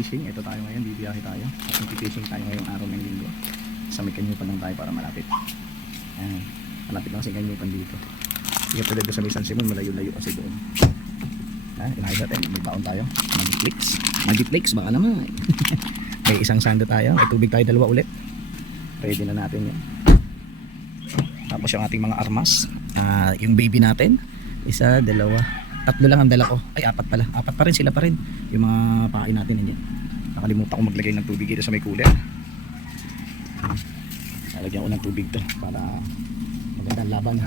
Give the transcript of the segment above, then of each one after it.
fishing. Ito tayo ngayon, bibiyahe tayo. Fishing tayo ngayong araw ng linggo. Sa may Kanyupan lang tayo para malapit. Ayan, malapit lang sa Kanyupan dito. Hindi pa dito sa may San Simon, malayo-layo kasi doon. Inahay natin, may baon tayo. Magic Flakes, baka naman. May isang sando tayo, may tubig tayo dalawa ulit. Ready na natin yan. Tapos yung ating mga armas, yung baby natin, isa, dalawa, tatlo lang ang dala ko. Ay, apat pala, apat pa rin, sila pa rin. Yung mga pain natin hindi. Nakalimutan ko maglagay ng tubig dito sa may cooler. Lalagyan ko ng tubig to para magandang laban.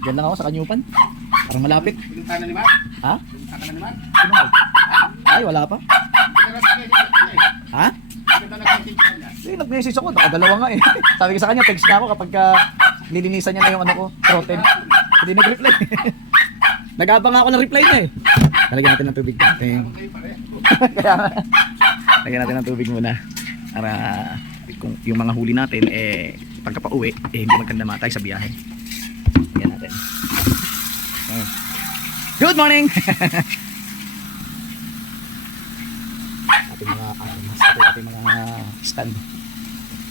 Diyan lang ako sa Kanyupan. Parang malapit. Pinuntahan na naman? Ha? Pinuntahan na naman? Sino ba? Ay, wala pa. Ha? Nag-message ako, nakadalawa nga eh. Sabi ko sa kanya, text na ako kapag lilinisan niya na yung ano ko, throated. Hindi nag-reply. Nag-abang ako ng reply niya eh. Talagyan natin ng tubig. Kaya lagyan natin ng tubig muna. Para kung yung mga huli natin eh pagka pa-uwi eh hindi magkanda matay sa biyahe. Lagyan natin. Good morning! ating mga stand.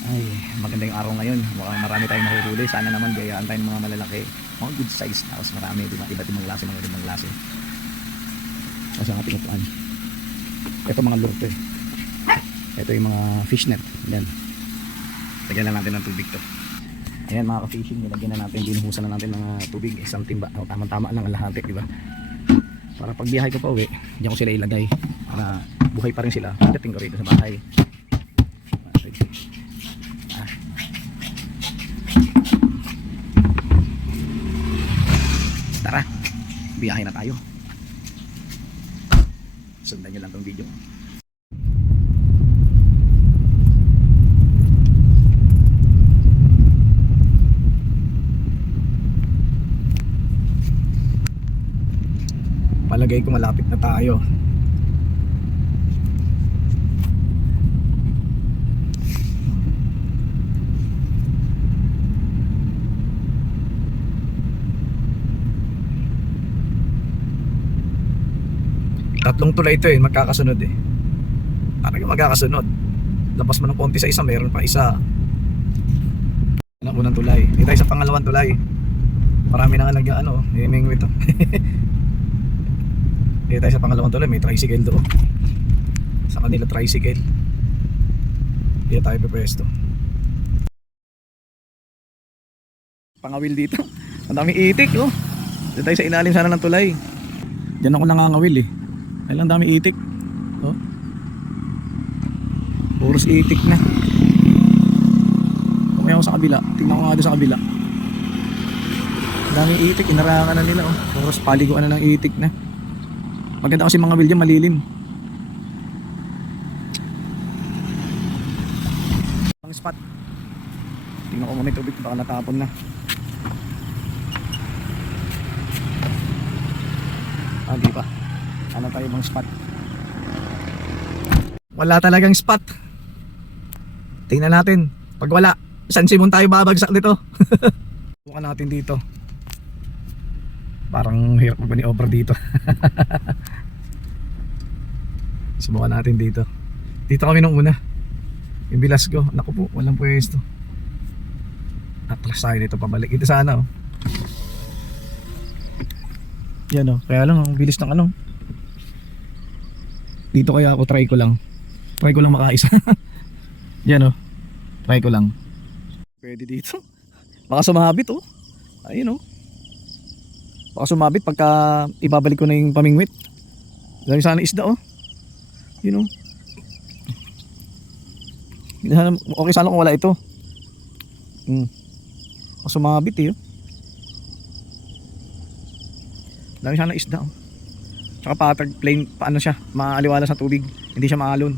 Ay, maganda yung araw ngayon. Marami tayong mahuhuli. Sana naman gayaan tayo ng mga malalaki. Mga good size na. Mas marami. Iba't ibang klase, mga ibang klase. Kasi ang ating upuan. Ito mga lure to eh. Ito yung mga fish net. Yan. Lagyan na natin ng tubig to. Ayan mga ka-fishing. Nilagyan na natin. Dinuhusan na natin ng tubig. Isang timba. Tama-tama lang ang lahati. Diba? Para pag biyahe ko pa uwi, diyan ko sila ilagay. Para buhay pa rin sila. Pagdating ko rito sa bahay. Tara, biyahe na tayo. Sundan nyo lang tong video. Palagay ko malapit na tayo. Tatlong tulay ito eh, magkakasunod eh. Parang magkakasunod. Labas mo ng konti sa isa, mayroon pa isa. Ang unang tulay. Dito tayo sa pangalawang tulay. Marami na nga nagyang ano, himing ito. Dito tayo sa pangalawang tulay, may tricycle doon. Sa kanila tricycle. Dito tayo pwesto. Pangawil dito. Ang dami itik oh. Dito tayo sa ilalim sana ng tulay. Diyan ako nangangawil eh. Ay lang dami itik. Oh. Puros itik na. Kumaya ako sa kabila. Tingnan ko nga doon sa kabila. Dami itik, inarangan na nila oh. Puros paliguan na ng itik na. Maganda kasi mga wilya malilim. Ang spot. Tingnan ko muna yung tubig, baka natapon na. Di pa. Ano tayo bang spot? Wala talagang spot. Tingnan natin. Pag wala, San Simon tayo babagsak dito. Subukan natin dito. Parang hirap mag-maniover dito. Subukan natin dito. Dito kami nung una. Yung Bilasgo. Naku po, walang pwesto. Atras tayo dito pabalik. Ito sana oh. Yan oh. Kaya lang ang bilis ng ano. Dito kaya ako try ko lang makaisa. Yan oh. Try ko lang. Pwede dito. Baka sumabit oh. Ayun oh. Baka sumabit pagka ibabalik ko na yung pamingwit. Dami sana isda oh. You know. Okay sana kung wala ito. Baka sumabit eh oh. Dami sana isda oh. Tsaka patag plain, paano siya, maaliwala sa tubig. Hindi siya maalon.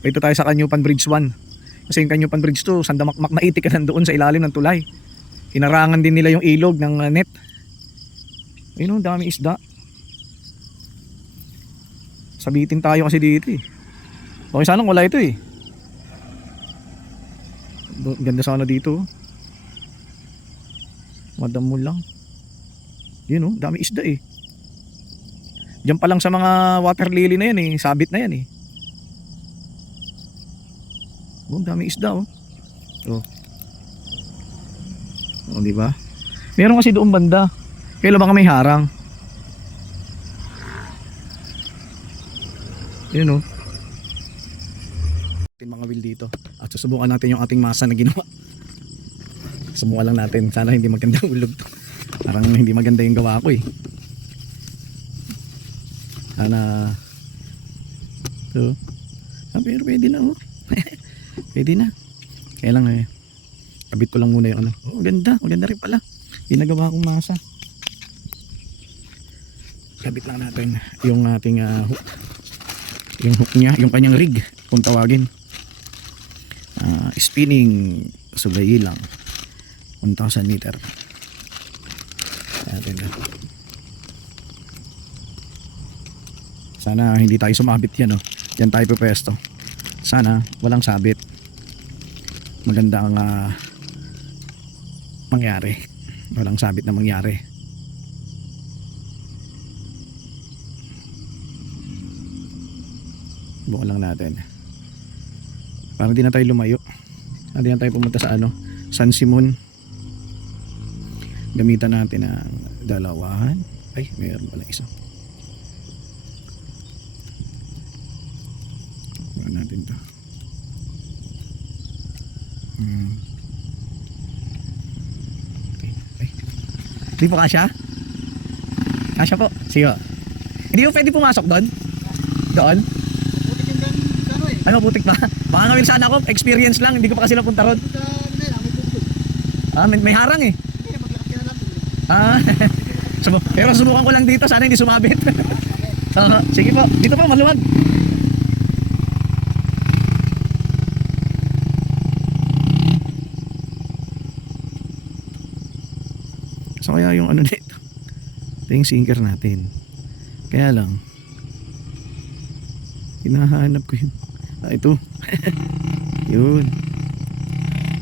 Ito tayo sa Kanyupan Bridge 1. Kasi yung Kanyupan Bridge 2, sandamakmak na itik ka nandoon sa ilalim ng tulay. Inarangan din nila yung ilog ng net. Ayun o, dami isda. Sabitin tayo kasi dito eh. Okay sana wala ito eh. Ganda sana dito. Madam mo lang. Yun o, dami isda eh. Diyan pa lang sa mga water lily na yan eh, sabit na yan eh. Oh, dami isda oh. Oh. Oh, di ba? Meron kasi doon banda. Kailan baka may harang. Yun oh. Mga wheel dito. At susubukan natin yung ating masa na ginawa. Subukan lang natin. Sana hindi magandang ulog to. Parang hindi maganda yung gawa ko eh. Sana so, pero pwede na oh. Pwede na. Kaya lang eh, kabit ko lang muna yung ano. Oh, maganda rin pala ginagawa kong masa. Kabit lang natin yung ating hook. Yung hook niya, yung kanyang rig kung tawagin. Spinning sugayi lang 1,000 meter. Ayan. Sana hindi tayo sumabit yan oh. Yan tayo pwesto. Sana walang sabit. Maganda ang mangyari. Walang sabit na mangyari. Bukan lang natin. Para di na tayo lumayo. Hindi na tayo pumunta sa San Simon. Gamitan natin ang dalawahan. Ay, mayroon pala isa. Bukan natin to. Okay. Ay. Hindi po kasya? Kasya po. Sige. Hindi po pwede pumasok doon? Doon? Ano, putik ba? Baka ngawin sana ako, experience lang, hindi ko pa kasi napunta ron. May harang eh. Pero subukan ko lang dito, sana hindi sumabit. Sige po, dito po maluwag. So kaya yung dito, ito yung sinker natin. Kaya lang, hinahanap ko yun. Ito. Yun.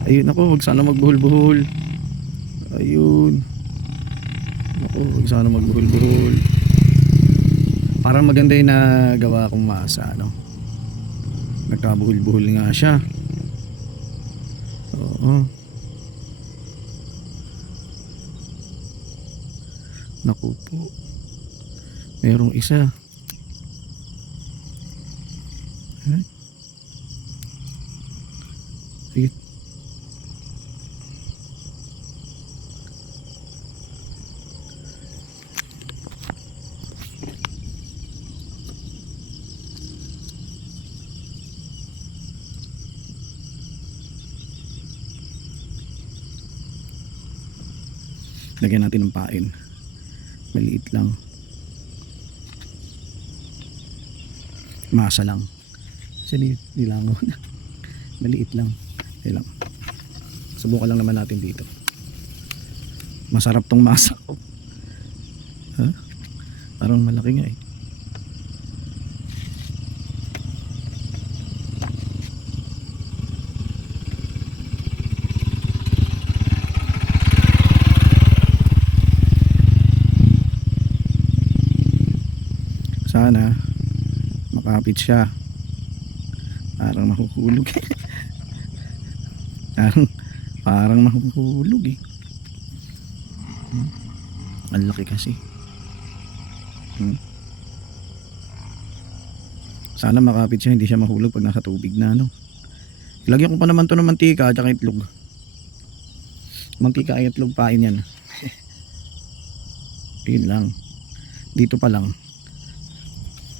Ayun ako, wag sana magbuhol-buhol. Ayun. Ako, wag sana magbuhol-buhol. Parang maganda yung nagawa kong masa, nagkabuhol-buhol nga siya. Oo. Naku po. Merong isa. Sige. Lagyan natin ng pain. Maliit lang. Masa lang. Kasi nilango na. Maliit lang. Okay lang. Subukan lang naman natin dito. Masarap tong masa ko. Parang malaki nga eh. Sana makapit siya. Parang mahuhulog. parang mahuhulog eh. Ang laki kasi. Sana makapit siya, hindi siya mahulog pag nasa tubig na Ilagyan ko pa naman to ng mantika at saka itlog. Mantika ay itlog pain yan. Yun lang. Dito pa lang.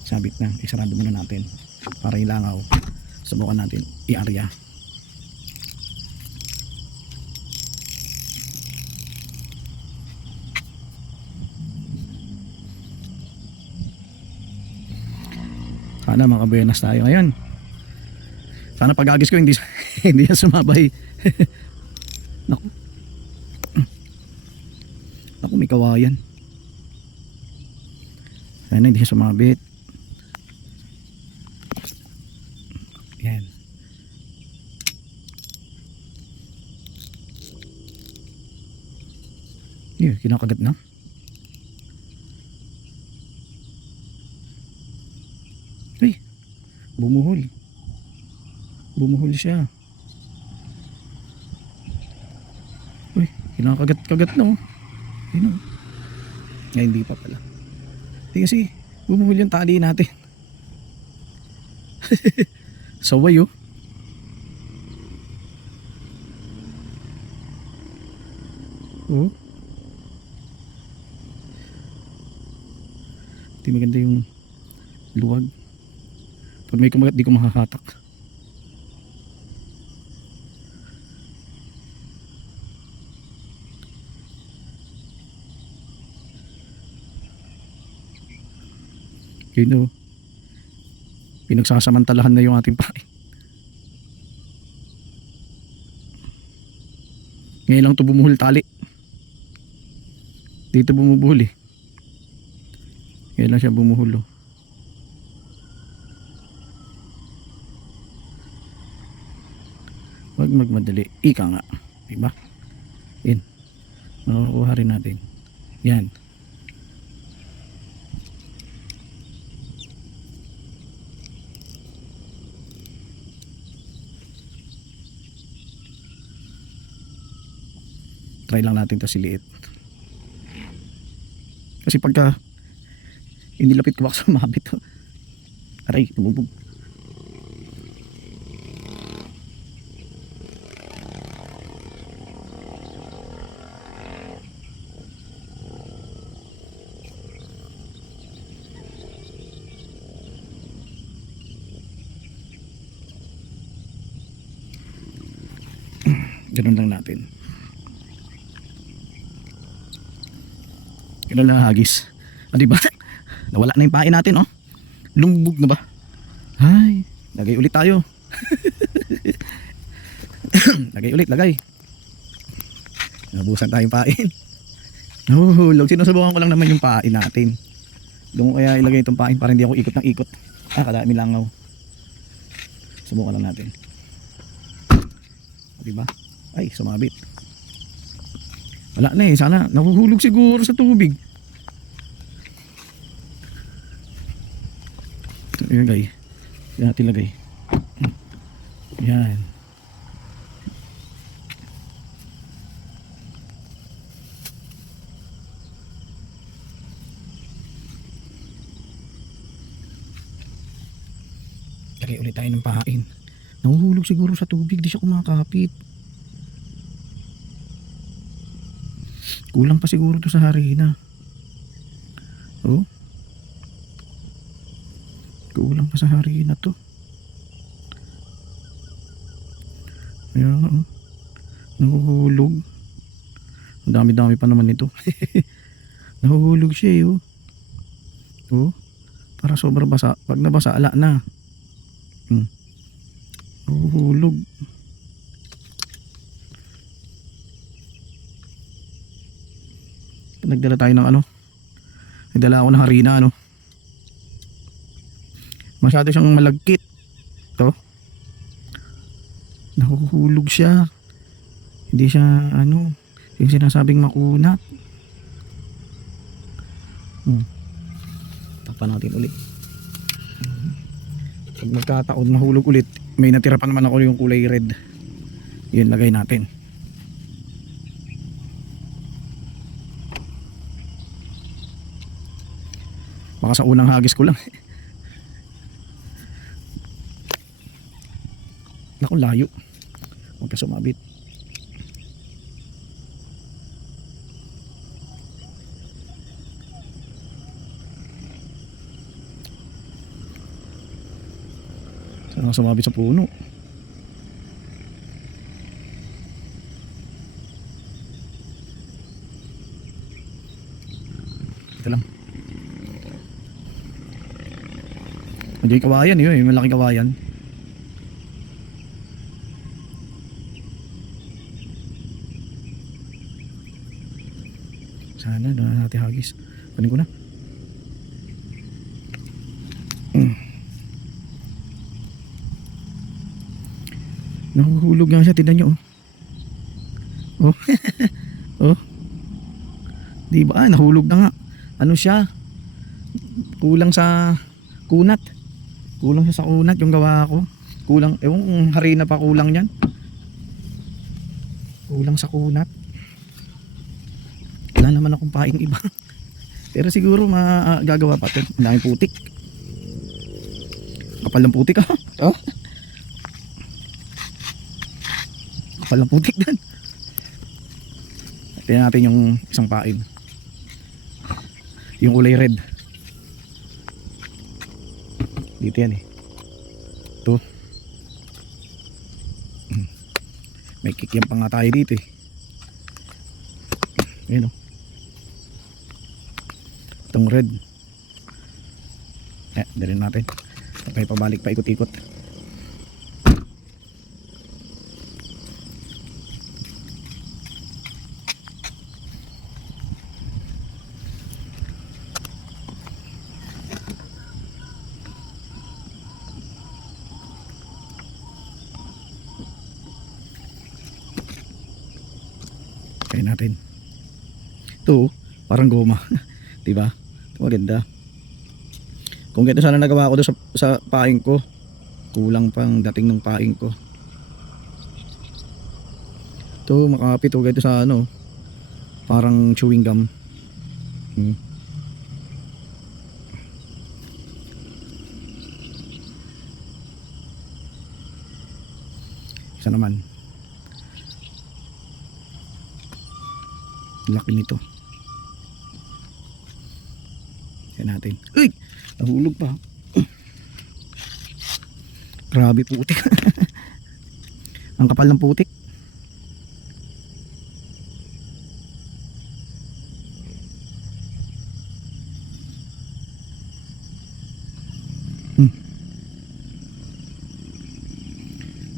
Sabit na. Isarado muna natin para ilangaw. Subukan natin i-area. Sana makabuenas tayo ngayon. Sana pag-agis ko hindi hindi na sumabay. Naku. Naku, may kawayan. Sana hindi siya sumabit. Yan. Kinakagat na. Uy, bumuhol. Bumuhol siya. Uy, kinakagat-kagat na oh. Yun oh. Ngayon hindi pa pala. Hindi kasi bumuhol yung tali natin. Saway oh. Oh. Di maganda yung luwag. Pag may kumagat di ko makahatak. Yun o. Pinagsasamantalahan na yung ating pain. Ngayon lang ito bumuhol tali. Dito bumubuhol eh. Ngayon lang siya bumuhol oh. Huwag magmadali. Ika nga. Diba? Yan. Makukuha rin natin. Yan. Try lang natin ito siliit. Kasi pagka inilapit ko baka sumabit to. Aray, lumubog. Ganun lang natin. Ganun lang hagis. Ah, diba? Nawala na yung pain natin oh. Lumubog na ba? Ay, lagay ulit tayo. Lagay ulit, lagay. Nabusan tayong pain. Nahuhulog. Sinusubukan ko lang naman yung pain natin. Doon ko kaya ilagay itong pain para hindi ako ikot ng ikot. Ah, kadami langaw. Subukan lang natin. Diba? Ay, sumabit. Wala na eh. Sana nahuhulog siguro sa tubig. Ito ilagay. Yan natin ilagay. Yan. Lagay ulit tayo ng pain. Nahuhulog siguro sa tubig. Di siya kumakapit. Kulang pa siguro to sa harina. Oh. Kulang pa sa harina to. Ayan oh. Nahuhulog. Ang dami-dami pa naman nito. Nahuhulog siya eh oh. Oh. Para sobrang basa. Pag nabasa ala na. Nahuhulog. Nagdala tayo ng ano. Nagdala ako ng harina ano. Masyado siyang malagkit. To. Nahuhulog siya. Hindi siya ano. Yung sinasabing makunat. Tapan natin ulit. Pag magkataon mahulog ulit. May natira pa naman ako yung kulay red. Yun lagay natin. Baka sa unang hagis ko lang. Naku, layo. Huwag ka sumabit. Sana sumabit sa puno. Ito lang. Hindi kawayan yun, yung malaking kawayan. Sana doon na natin hagis. Kunin ko na. Nahuhulog nga siya, tignan nyo oh. Oh. Di ba? Nahulog na nga. Ano siya? Kulang sa kunat. Kulang siya sa kunat yung gawa ko. Kulang, ewan kung harina pa kulang yan. Kulang sa kunat. Wala naman akong paing iba. Pero siguro magagawa pa ito. Ang daming putik. Kapal ng putik ah. Oh. Kapal ng putik din. Tingnan natin yung isang pain. Yung kulay red. Dito yan eh. Ito. May kikiam pa nga tayo dito eh. Ayan o. Itong red. Dalhin natin. Tapos pabalik pa ikot-ikot. Kaya natin. Ito, parang goma. 'Di ba? Maganda. Kung ganito sana nagawa ko doon sa paing ko. Kulang pang dating ng paing ko. Ito, makapit o ganito sa ano. Parang chewing gum. Isa naman. Laki nito. Yan natin. Uy! Nahulog pa. Grabe putik. Ang kapal ng putik.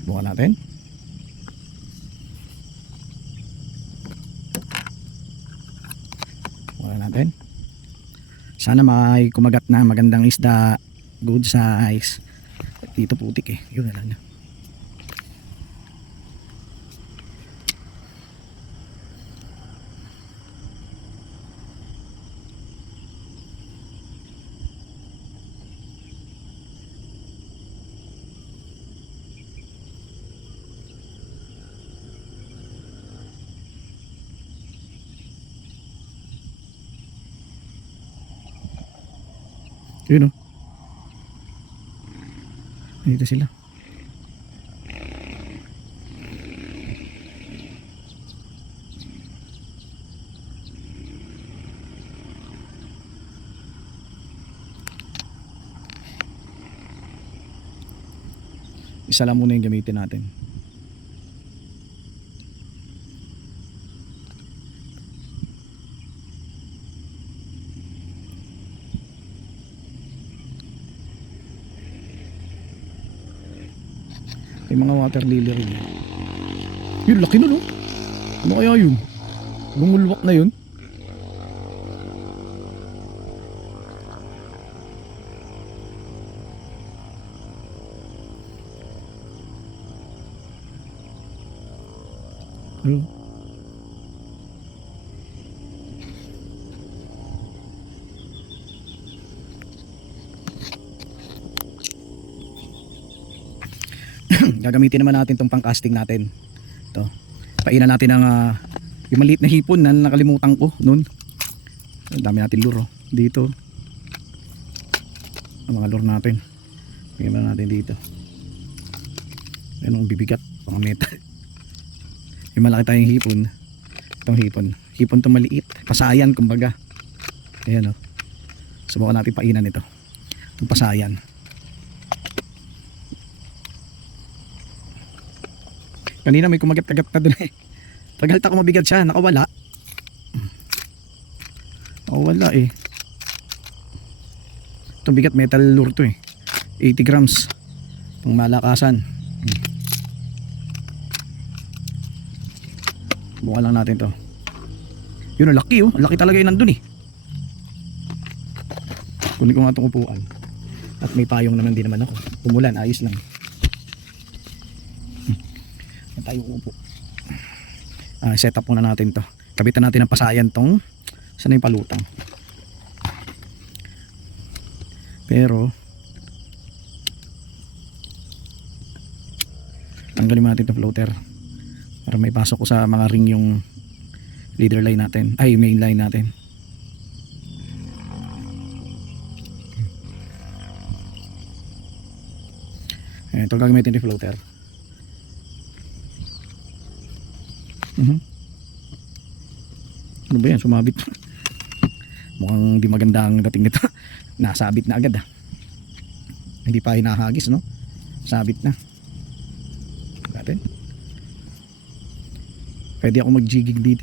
Bukan natin. Bukan natin. Sana may kumagat na magandang isda, good size. Dito putik eh. Yun na lang. Yun o. Dito sila. Isa lang muna yung gamitin natin. May mga water lily rin. Yun, laki nun oh. Ano kaya yun? Lumulwak na yun. Ano? Gagamitin naman natin tong pang-casting natin. Ito. Painan natin ang yung maliit na hipon na nakalimutan ko noon. Ang dami natin lure dito. Ang mga lure natin. Bigyan natin dito. Ayan ang bibigat, mga metal. Yung malaki tayong hipon. Itong hipon. Hipon itong maliit. Pasayan kumbaga. Ayan o. Subukan natin painan ito. Itong pasayan. Kanina may kumagat-kagat na dun eh. Tagalta ko mabigat siya, nakawala. Nakawala eh. Itong bigat metal lure to eh. 80 grams. Pang malakasan. Buka lang natin to. Yun ang laki oh. Laki talaga yun nandun eh. Kunin ko nga itong upuan. At may payong naman din naman ako. Umulan, ayos lang. Tayo upo. Set up muna natin to. Kabitan natin ang pasayan tong saan yung palutang. Tanggalin mo natin itong floater para may pasok ko sa mga ring yung leader line natin, ay main line natin. Ito gagamitin yung floater. Ano ba yan, sumabit. Mukhang di maganda ang dating nito. Nasabit na agad hindi pa hinahagis, no? Sabit na natin. Pwede ako mag-jigging dito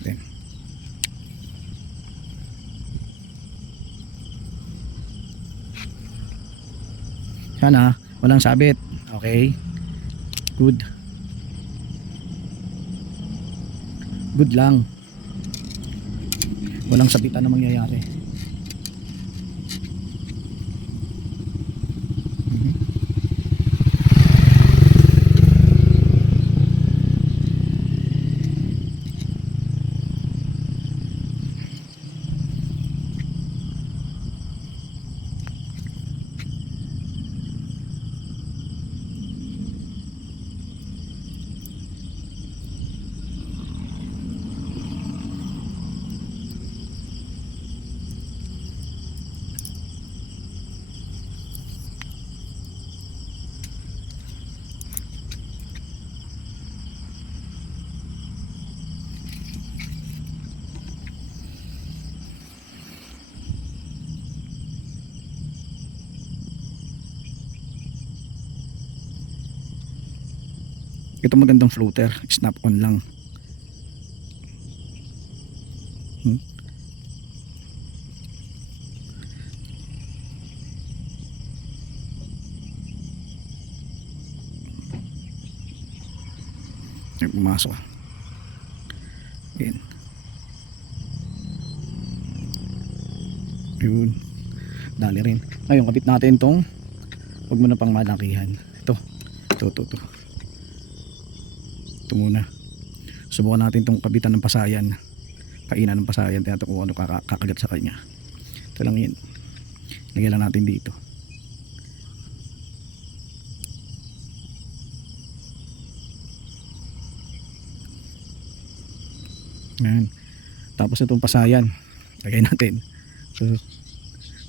Then. Sana walang sabit. Okay, good lang, walang sabitan na mangyayari. Ito magandang floater, snap on lang. Pumasok. Yan. Yun. Dali rin. Ngayon, kapit natin tong, huwag mo na pang malakihan. Ito muna. Subukan natin tong kabitan ng pasayan. Kainan ng pasayan. Tingnan kung ano kakagat sa kanya. Ito lang yun. Lagyan lang natin dito. Yan. Tapos itong pasayan lagay natin. So,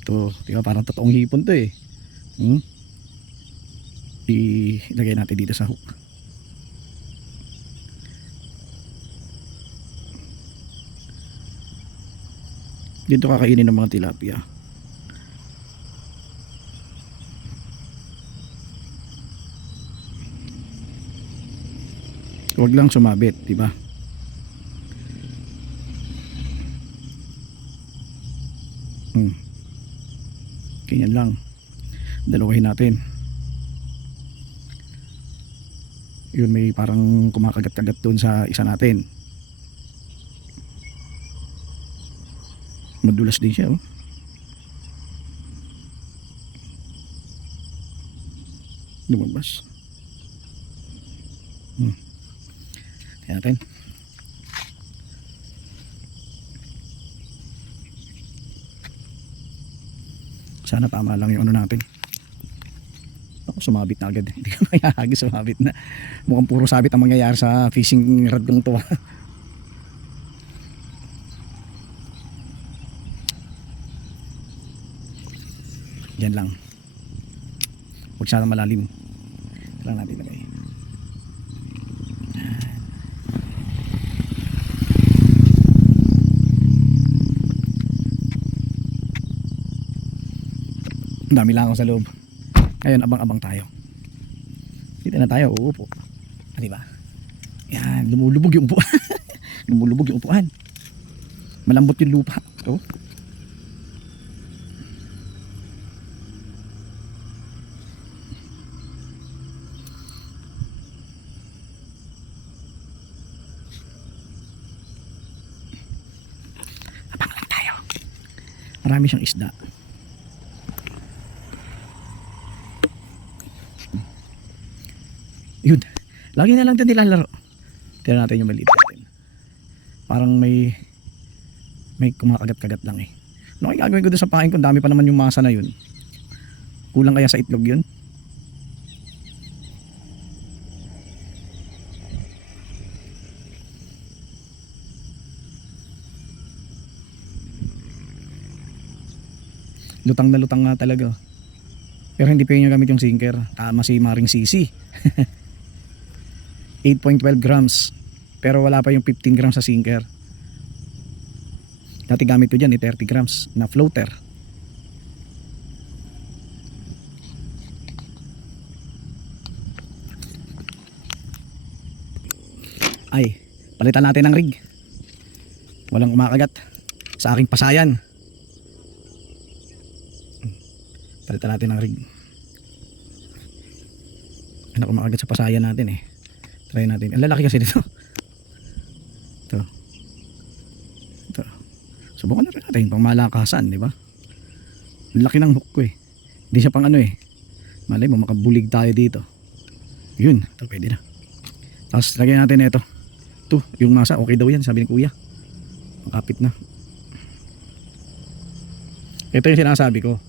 ito, diba, parang totoong hipon to ilagay natin dito sa hook. Dito kakainin ng mga tilapia. Huwag lang sumabit, diba? Ganyan lang. Dalawahin natin. Yun, may parang kumakagat-kagat doon sa isa natin. Madulas din siya lumabas. Tingnan natin. Sana tama lang yung ano natin. Ako, sumabit na agad. Hindi ka mayahagi, sumabit na. Mukhang puro sabit ang mangyayari sa fishing rod ng to. Diyan lang. Huwag sana malalim. Ito lang natin lagay. Ang dami lang ako sa loob. Ngayon, abang-abang tayo. Dito na tayo, uupo. Diba? Yan, lumulubog yung upuan. Lumulubog yung upuan. Malambot yung lupa. Ito. Abang lang tayo. Marami siyang isda. Yun. Lagi na lang din nilalaro. Tira natin yung maliit natin. Parang may kumakagat-kagat lang Ano kaya gagawin ko doon sa pain ko? Dami pa naman yung masa na yun. Kulang kaya sa itlog yun? Lutang na lutang nga talaga. Pero hindi pa niya gamit yung sinker. Tama si Maring Sisi. 8.12 grams. Pero wala pa yung 15 grams sa sinker. Dati gamit ko dyan 30 grams na floater. Ay, palitan natin ng rig. Walang umakagat sa aking pasayan. Palitan natin ng rig. Ano kumakagat sa pasayan natin eh. Try natin. Ang lalaki kasi dito. Ito. Subukan na rin natin pang malakasan, di ba? Ang laki ng hook ko eh. Hindi siya pang ano eh. Malay mo makabulig tayo dito. Yun, ito pwede na. Tapos lagyan natin ito. Ito, yung nasa okay daw yan, sabi ni kuya. Makapit na. Ito yung sinasabi ko.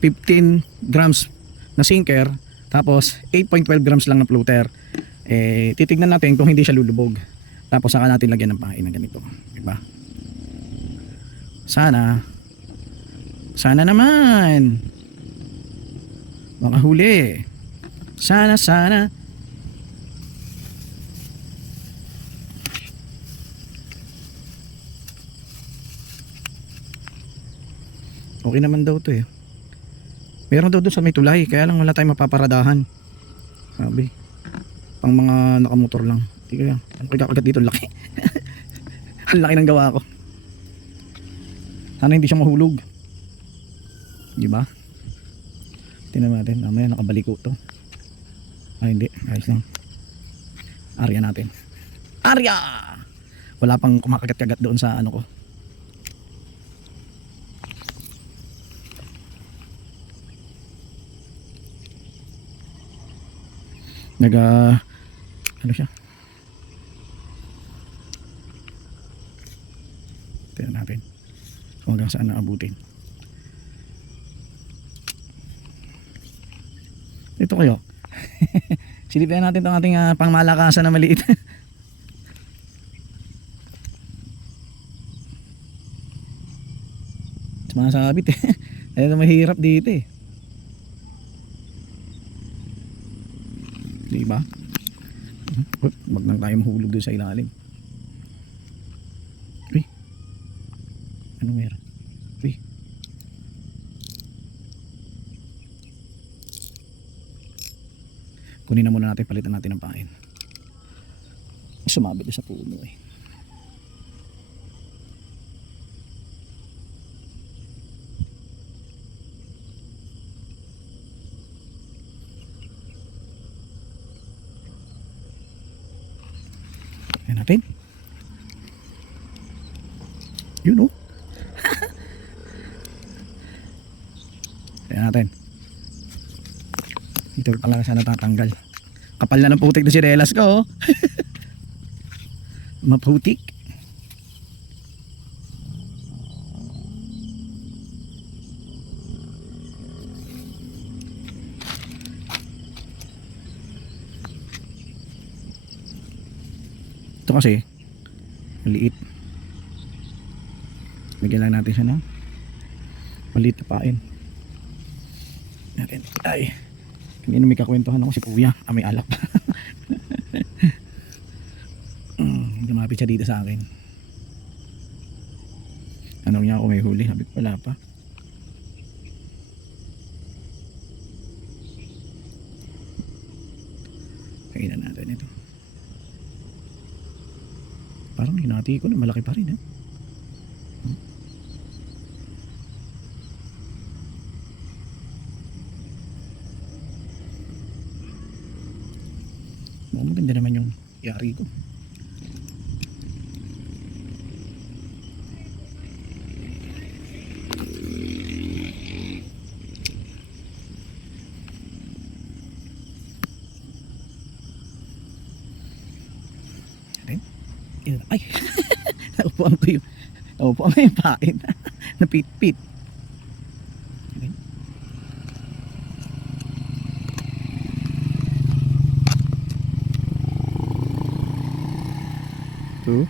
15 grams na sinker, tapos 8.12 grams lang na floater. Titignan natin kung hindi siya lulubog. Tapos saka natin lagyan ng pain na ganito, diba? Sana naman makahuli. Sana okay naman daw to eh. Meron daw doon sa may tulay, kaya lang wala tayong mapaparadahan. Sabi, pang mga nakamotor lang. Hindi kaya, ano kaya kagat dito, laki. Ang laki ng gawa ko. Sana hindi siya mahulog. Diba? Tingnan natin, mamaya nakabaliko to. Ay hindi, ayos lang. Arya natin. Arya! Wala pang kumakagat-kagat doon sa ano ko. Ano siya? Tingnan natin kung hanggang saan naabutin. Ito kayo. Silipin natin itong ating pangmalakasan na maliit. Sumasabit eh. Ayun na mahirap dito eh. Diba? Wag nang tayo mahulog doon sa ilalim. Uy. Anong meron? Uy. Kunin na muna natin, palitan natin ng pain. Sumabit sa puno eh. Ayan natin. Yun oh. Ayan natin. Ito pala sana tatanggal. Kapal na ng putik na sinelas ko oh. Maputik. Ito kasi maliit. Bigyan lang natin siya ng maliit na pain natin. Ay, kanina may kakwentuhan ako si kuya. May alak. Lumapit siya dito sa akin. Anong niya ako may huli? Sabi ko wala pa. Kainan natin ito. Parang hinati ko na malaki pa rin eh. Maganda naman yung yari ko. Ay, naupuan ko yung pain. Napit-pit. Ito.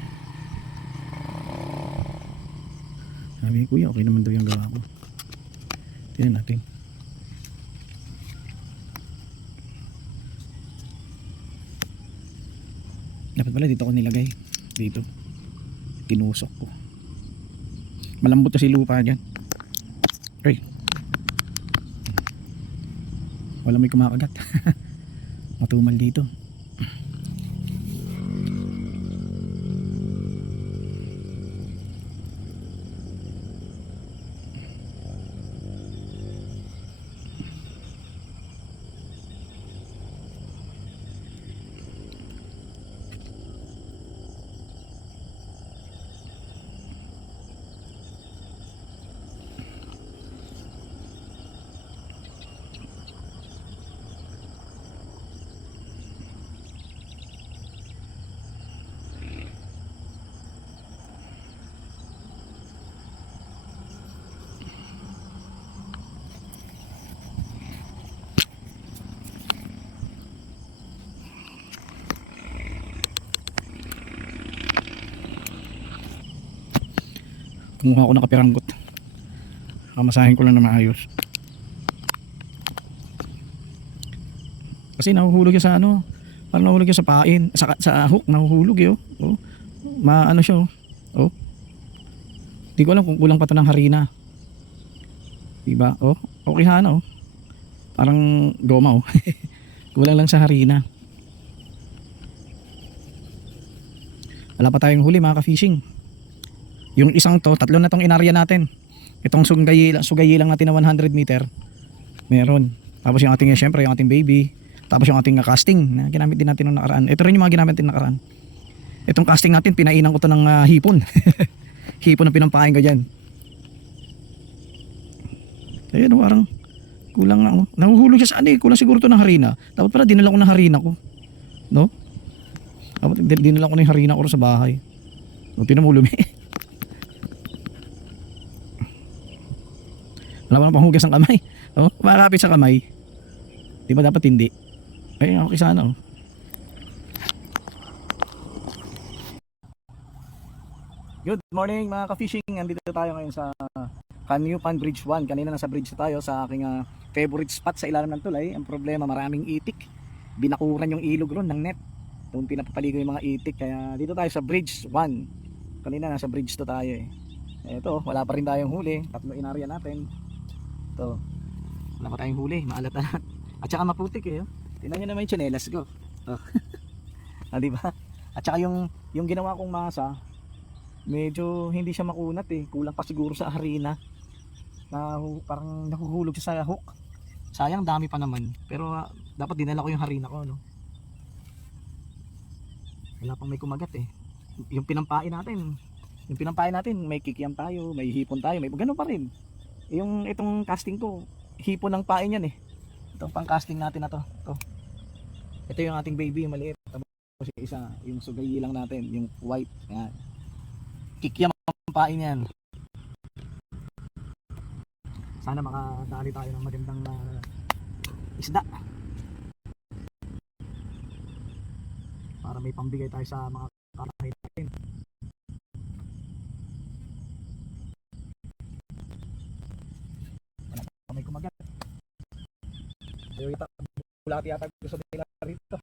Sabi ni kuya, okay naman daw yung gawa ko. Tingnan natin. Dapat pala dito ko nilagay. Dito. Tinusok ko. Malambot kasi lupa dyan. Ay. Wala may kumakagat. Matumal dito. Kumuha ako ng kapiranggot. Kamasahin ko lang na maayos. Kasi nahuhulog yan sa ano. Parang nahuhulog yan sa pain. Sa hook nahuhulog yun. Oh. Maano siya. Oh. Hindi ko alam kung kulang pa ito ng harina. Diba? Oh. Okay na oh. Parang goma oh. Kulang lang sa harina. Wala pa tayong huli mga ka-fishing. Yung isang to, tatlo na tong inarya natin. Itong sugayi lang natin na 100 meter. Meron. Tapos yung ating, syempre, yung ating baby. Tapos yung ating casting na ginamit din natin nung nakaraan. Ito rin yung mga ginamit natin nakaraan. Itong casting natin, pinainan ko to ng hipon. Hipon na pinampain ko dyan. Ayun, parang kulang nga. Nahuhulog siya sa ano eh. Kulang siguro to ng harina. Dapat pala dinala ko ng harina ko. No? Dapat dinala ko ng harina ko sa bahay. O, tinan mo lumi. Wala pa pang hugas ng kamay. Oh, makakapit sa kamay. Di ba dapat hindi? Ay, okay sana oh. Good morning mga ka-fishing. Andito tayo ngayon sa Canyupan Bridge 1. Kanina nasa bridge tayo sa aking favorite spot sa ilalim ng tulay. Ang problema, maraming itik. Binakuran yung ilog ron ng net. Doon pinapapaligo yung mga itik. Kaya dito tayo sa Bridge 1. Kanina nasa bridge to tayo eh. Eto, wala pa rin tayong huli. Tatlo inarya natin. Ito, wala pa tayong huli, maalat na. At saka maputik eh. Tingnan nyo naman yung tsinelas ko. Oh. Diba? At saka yung ginawa kong masa, medyo hindi siya makunat eh. Kulang pa siguro sa harina. Parang nahuhulog siya sa hook. Sayang, dami pa naman. Pero dapat dinala ko yung harina ko, no? Wala pang may kumagat eh. Yung pinampain natin, may kikiam tayo, may hipon tayo, may gano'n pa rin. Itong casting ko, hipon ng pain yan eh. Itong pang casting natin na to. Ito yung ating baby, yung maliit. Tapos yung isa, yung sugayi lang natin, yung white. Yan. Kikiam ang pain yan. Sana makadali tayo ng magandang isda. Para may pambigay tayo sa mga kakain natin. May kumagat. Yung bulati yata gusto nila rito.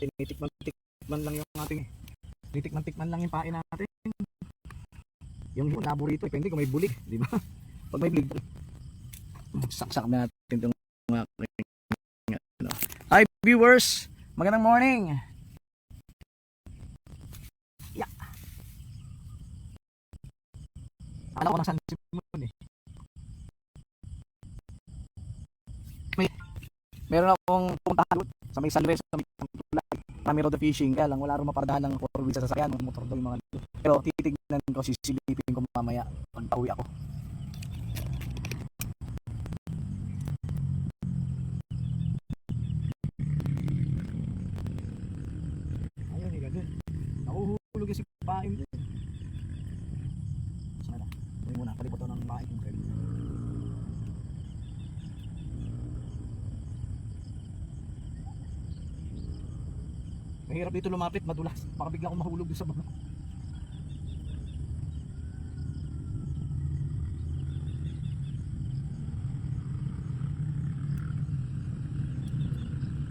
Tinitikman lang yung ating tinitikman lang yung pain natin. Yung labo rito, depende kung may bulig, di ba? Pag may bulig, saksak natin itong mga ano. Hi viewers, magandang morning. Yeah. Alam ko na San Simon eh. Meron akong puntahan sa may San Andres, sa may Marami road fishing, kaya lang wala rin mapardahan ng 4-wheel sa sasakyan, motor daw yung mga dito. Pero titignan ko, sisilipin ko mamaya pag pauwi ako. Kakain yung bread. Mahirap dito lumapit, madulas. Baka bigla akong mahulog sa baba.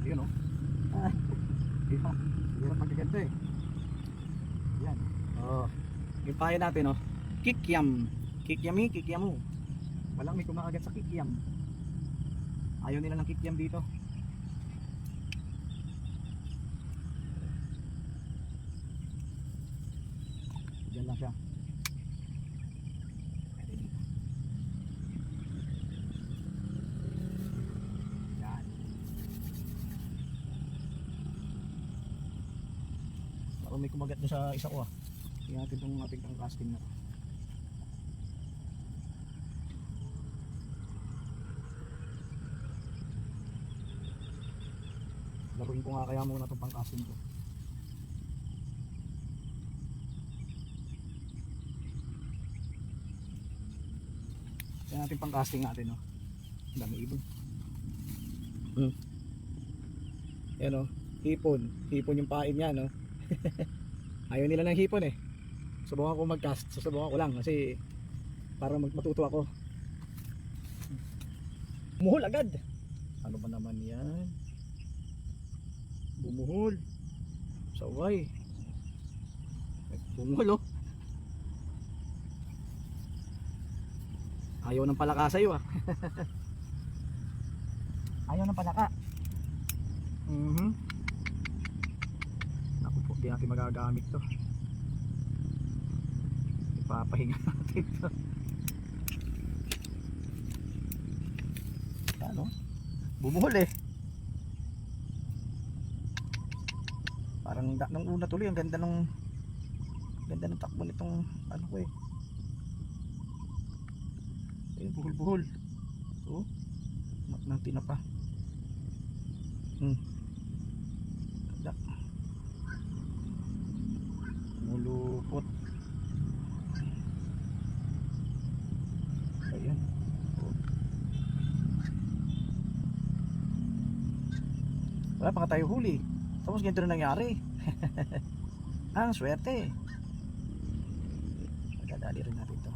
Yun o. Hirap magkaganto eh. Yan. Oh. Yung payo natin oh. Kikiam. Kikiami, kikiamu. Walang may kumakagat sa kikiam. Ayaw nila ng kikiam dito. Diyan lang siya. Yan. Parang may kumagat doon sa isa ko ah. Tingnan natin itong ating casting na. Laruin ko nga kaya muna itong pang-casting ko. Yan natin pang-casting natin, no? Ang dami ibon. Yan, no? Hipon. Hipon yung pain niya, no? Ayaw nila ng hipon, eh. Subukan ko mag-cast. Susubukan ko lang kasi para matuto ako. Bumuhol agad. Ano ba naman yan? Bumuhol. Saway. Bumuhol, oh. Ayaw ng palaka sa'yo ah. Ayaw ng palaka. Naku po, di natin magagamit to. Ipapahinga natin to. Ano? Bumuhol eh. Parang nung una tuloy, ang ganda ng takbo nitong ano ko eh. Ayun, buhol-buhol. So, nang tinapa. Ganda. Mulupot. Ayan. Oh. Wala pa nga tayo huli. Tapos ganito na nangyari. Ang swerte. Magdadali rin natin to.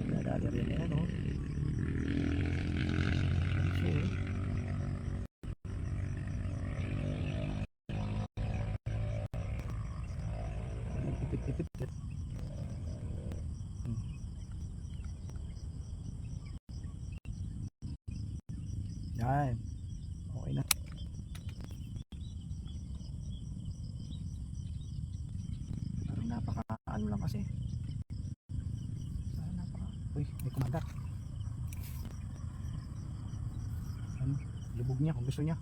Magdadali rin yan, no? Okay. Tip. Yan. Okay na. Parang napaka ano lang kasi. Parang napaka. Uy, may kumagat. Ano? Lubog niya kung gusto niya.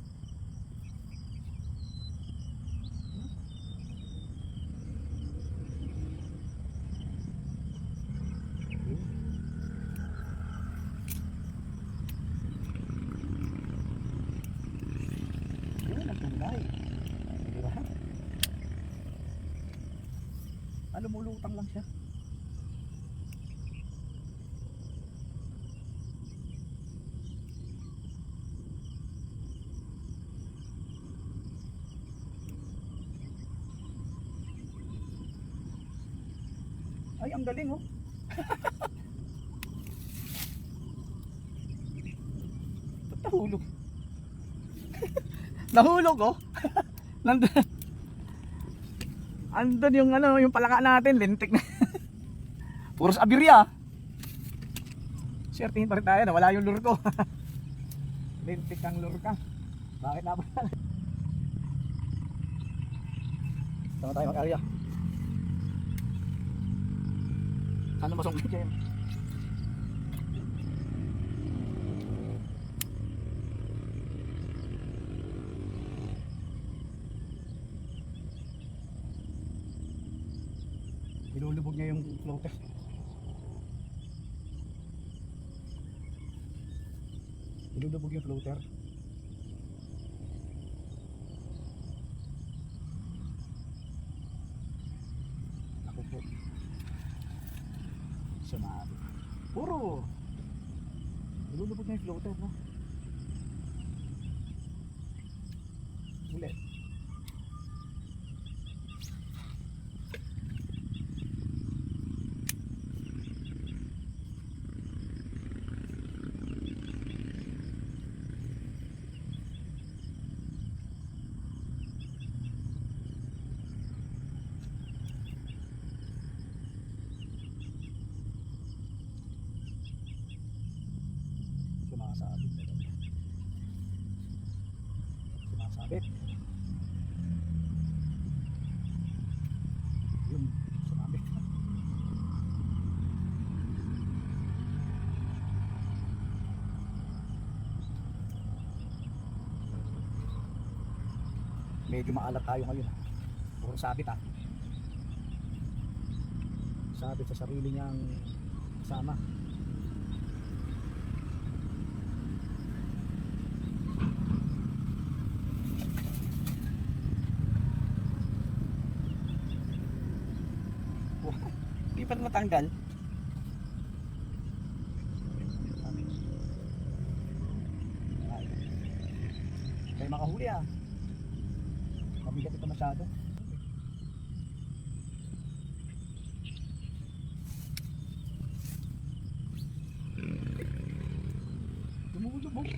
Lumulutang lang siya. Ay, ang galing oh. Nahulog. Nahulog oh. Nandun. Andun yung ano, yung palaka natin, lintik na. Puros abirya. Swertihin pa rin tayo, nawala yung lure ko. Lintik ang lure ka. Bakit na ba? Sama tayo mag-area. Ano masungkit kayo? Ilulubog niya yung floater. Ilulubog yung floater. Oo. Nilulubog na yung floater, no? Ulit. Sumasabit na lang. Sumasabit. Yun, sumabit. Medyo maalat tayo ngayon. Puro sabit ha. Sabit sa sarili niyang kasama. Hindi pa matanggal. May makahuli ah. Mabigat ito masyado. Lumulubog.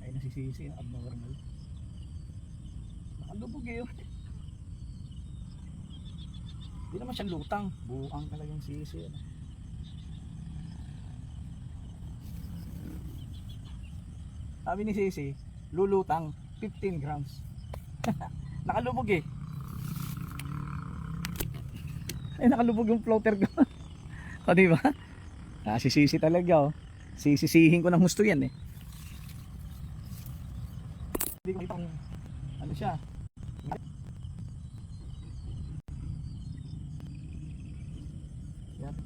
Ay nasisisi ang abnormal. Nakalubog eh yun. Hindi naman siya lutang. Buang talagang sisi. Sabi ni Sisi, lulutang 15 grams. Nakalubog eh. Ay nakalubog yung floater ko. O diba? Si Sisi talaga oh. Sisisihin ko ng gusto yan eh. Hindi ko itong ano siya. Yan.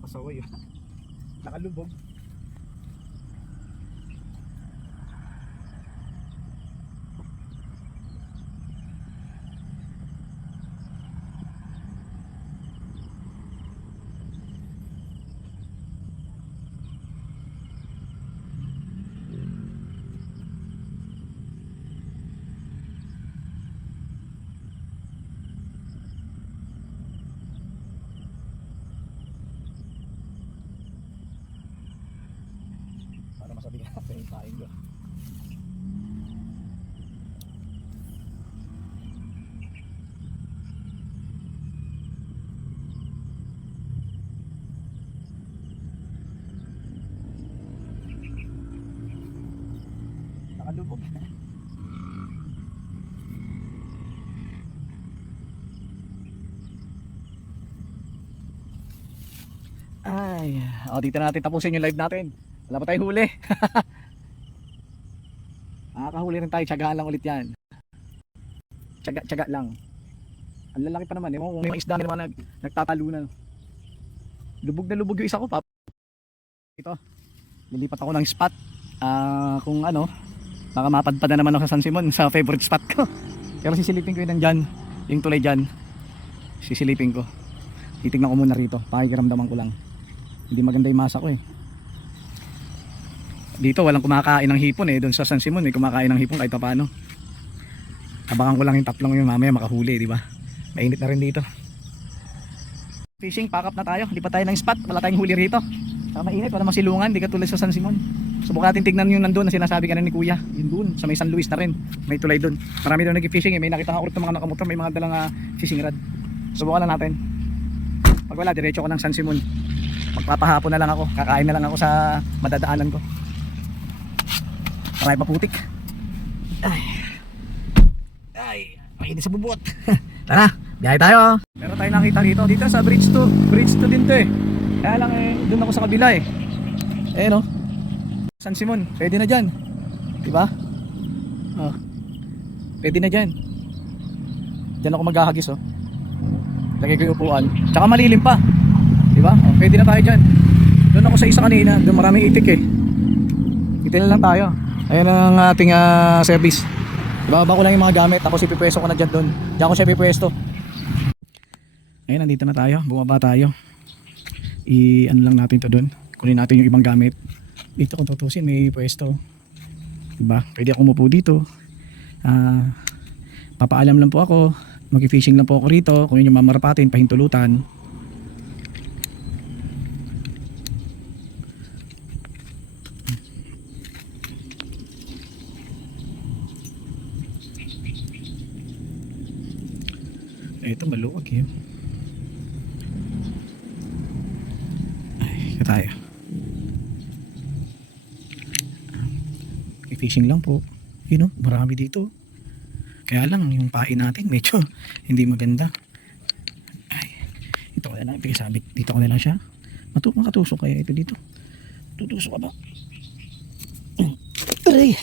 Pasaway yun. Nakalubog. Masabi ka sa yung pain ko. Nakalubog. Ay, dito na natin tapusin yung live natin. Wala pa tayong huli. Nakakahuli rin tayo, tiyagaan lang ulit yan. Tiyaga lang. Ang lalaki pa naman, kung may isda naman nagtatalo na. Lubog na lubog yung isa ko, pap. Ito, nilipat ako ng spot. Kung ano, baka mapadpad na naman ako sa San Simon, sa favorite spot ko. Pero sisilipin ko yun nandyan, yung tulay dyan. Sisilipin ko. Titignan ko muna rito, pakikiramdaman ko lang. Hindi maganda yung masa ko eh. Dito walang kumakain ng hipon eh. Doon sa San Simon may kumakain ng hipon kahit paano. Abangan ko lang yung tatlong yung mamaya makahuli, di ba? Mainit na rin dito. Fishing, pack up na tayo. Hindi pa tayo ng spot, wala tayong huli rito. Saka mainit, wala masilungan, di katulad sa San Simon. Subukan natin tignan yung nandun na sinasabi ka na ni Kuya. Yun doon, sa may San Luis na rin. May tulay doon. Marami doon nag-fishing eh. May nakita nga ulit ng mga nakamotor, may mga dalang fishing rod. Subukan lang natin. Pag wala, diretso ko ng San Simon. Magpapahapon na lang ako, kakain na lang ako sa madadaanan ko. Maraming paputik. Ay, makinis sa bubot. Tara, biyahe tayo. Meron tayo nakita dito. Dito sa bridge 2. Bridge 2 din to eh. Kaya lang eh, doon ako sa kabila eh. Eh no. San Simon, pwede na dyan. Diba? Oh. Pwede na dyan. Dyan ako maghahagis oh. Lagay ko yung upuan. Tsaka malilim pa. Diba? Oh, pwede na tayo dyan. Doon ako sa isa kanina. Doon maraming itik eh. Itin na lang tayo. Ayan ang ating service. Ibababa ko lang yung mga gamit. Tapos ipipwesto ko na dyan doon. Diyan ko siya ipipwesto. Ayan, nandito na tayo. Bumaba tayo. I-ano lang natin to doon. Kunin natin yung ibang gamit. Dito kung tutusin may pwesto. Diba? Pwede ako umupo dito. Papaalam lang po ako. Mag-fishing lang po ako rito. Kung yun yung mamarapatin, pahintulutan. Ito maluwag eh. Ay, ito tayo. Fishing lang po. You know, marami dito. Kaya lang yung pain natin medyo hindi maganda. Ay, ito ko na lang pinasabit. Dito ko na lang siya. Makatusok kaya ito dito. Tutusok ka ba? Aray!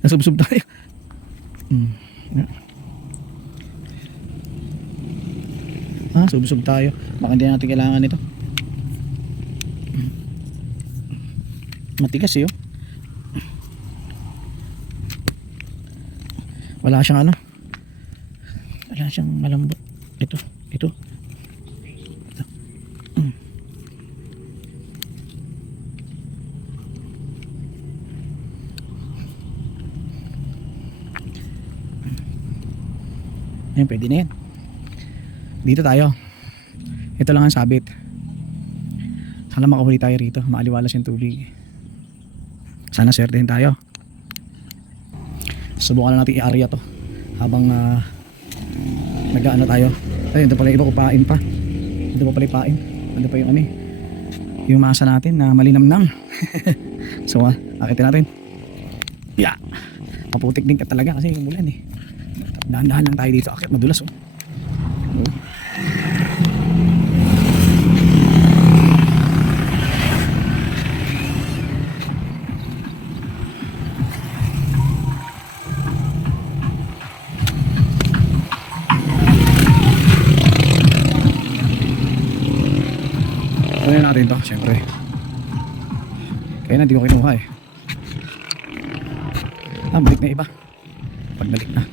Nasubsob tayo. Subsob tayo. Baka hindi natin kailangan ito. Matigas eh oh. Wala siyang ano. Wala siyang malambot. Ito. Ayan, pwede na yan. Dito tayo. Ito lang ang sabit. Sana makahuli tayo rito. Maaliwalas yung tubig. Sana swertehin tayo. Subukan na natin i-area to habang nag-ano tayo. Ay, ito pala iba kupain pa. Ito pa pala ipain. Ito pa yung ano yung masa natin na malinamnam. So akitin natin. Yeah. Maputik din ka talaga kasi yung ulan eh. Dahan-dahan lang tayo dito. Akit madulas oh. Ano natin to, syempre. Kaya na di ko kinuha eh. Balik na iba. Pagbalik na.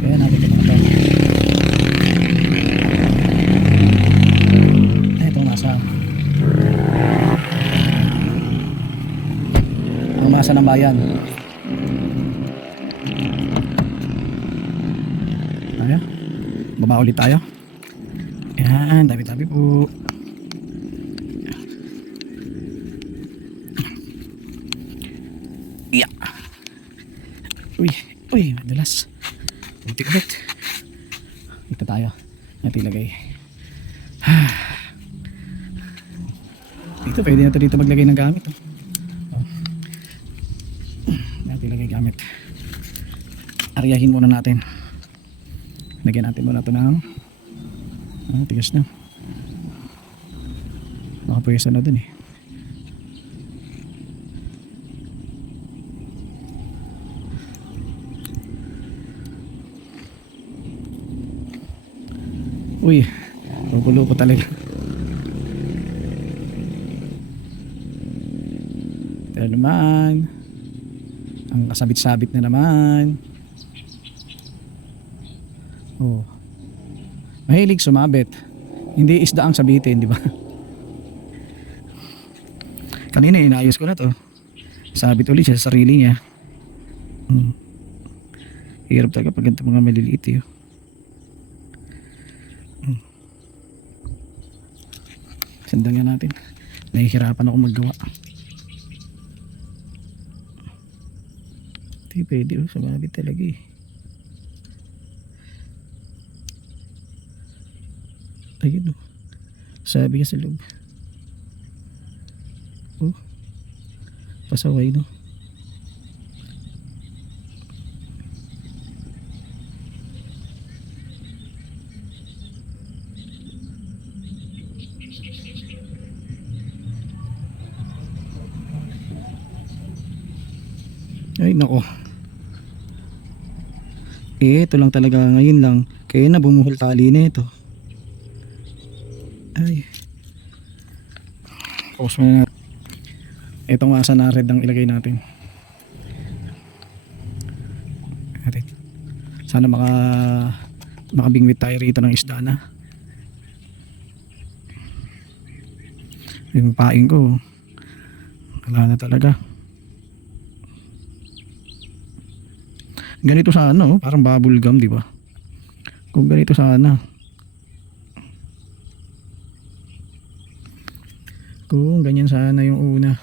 Kaya natin kinuha to. Ito nasa ang masa ng bayan. Ayan. Baba ulit tayo. Yan, tabi-tabi po. Yeah. Uy, madulas. Putik ulit. Ito tayo. Natin ilagay. Dito, pwede na ito dito maglagay ng gamit. Natin ilagay gamit. Aryahin muna natin. Lagyan natin muna ito ng tigas na. Nakapuyasa na dun eh. Uy, gugulo ko talaga. Ito naman. Ang kasabit-sabit na naman. Oh. Mahilig sumabit. Hindi isda ang sabitin, di ba? Kanina inayos ko na to. Sabit ulit siya sa sarili niya. Hirap talaga pag ganito mga maliliit eh. Sandal nga natin. Nahihirapan ako maggawa. Hindi pwede oh. Sumabit talaga eh. Ayun oh. Sabi niya sa loob. Oh, Pasaway, no? Ay, nako. Ito lang talaga ngayon lang. Kaya na bumuhol tali na ito. Ay. Pause muna natin. Itong asa na red ang ilagay natin. Sana makabingwit tayo rito ng isda na. Yung paing ko wala na talaga. Ganito sana, oh, parang bubble gum, di ba? Kung ganito sana. Kung ganyan sana yung una.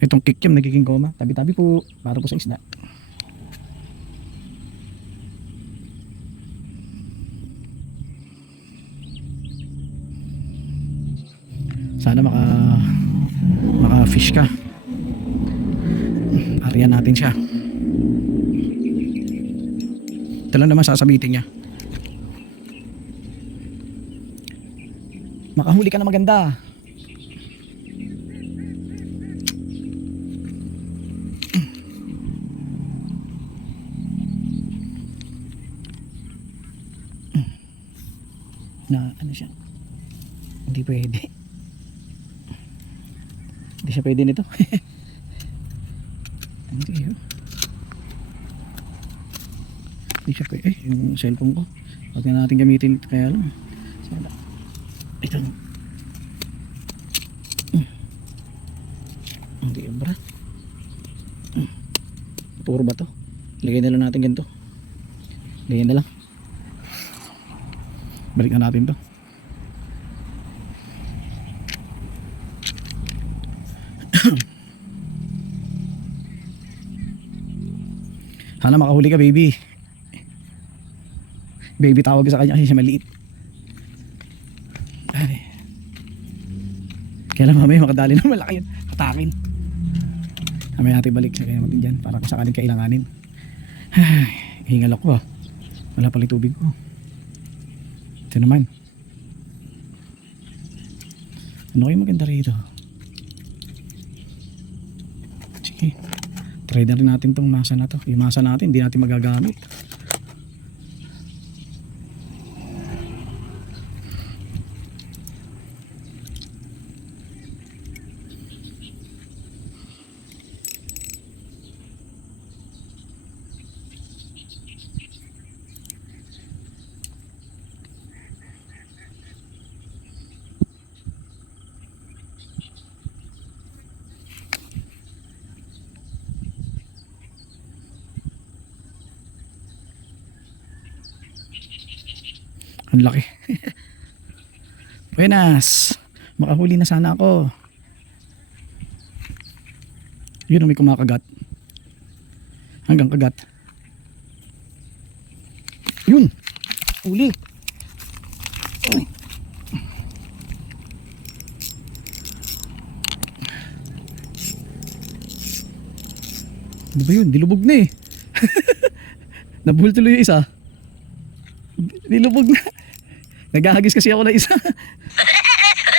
Itong kikiam nagiging goma. Tabi-tabi po para po sa isda. Sana maka fish ka. Ariyan natin siya. Ito lang naman sasabitin niya. Makahuli ka na maganda. Na ano siya? Hindi pwede. Hindi siya pwede nito. Hindi siya pwede. Yung cellphone ko. Huwag na natin gamitin. Kaya lang. Sana. Ito. Hindi yung bra. Puro ba to? Lagay na lang natin ganito. Lagay na lang. Balik na natin to. Sana makahuli ka, baby. Baby tawag sa kanya kasi siya maliit. Ay. Kailan mamaya makadali na malaki yun. Hatakin. Mamaya natin balik sa kanya natin dyan para kung sakaling kailanganin. Ay, hingal ako ah. Wala pala tubig ko. Ito naman. Ano kayo maganda rito? Sige. Try na rin natin tong masa na to. Yung masa natin hindi natin magagamit. Ang laki. Buenas. Makahuli na sana ako. Yun, may kumakagat. Hanggang kagat. Yun. Uli. Uy. Ano ba yun? Dilubog na eh. Nabuhol tuloy yung isa. Dilubog na. Naghahagis kasi ako ng isa.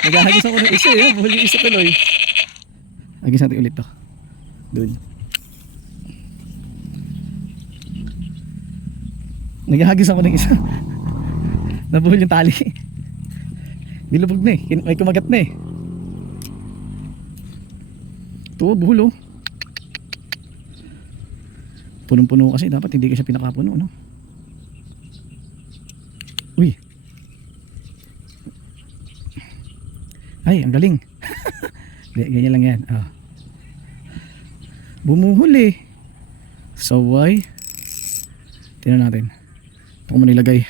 Naghahagis ako ng isa eh. Buhol yung isa tuloy. Hagis natin ulit to. Doon. Naghahagis ako ng isa. Nabuhol yung tali. Dilubog na eh. May kumagat na eh. Ito, buhol oh. Punong-puno kasi. Dapat hindi kasi pinakapuno, no? Uy. Ay, ang galing. Ganyan lang yan. Oh. Bumuhol eh. Saway. Tingnan natin. Ito ko muna ilagay.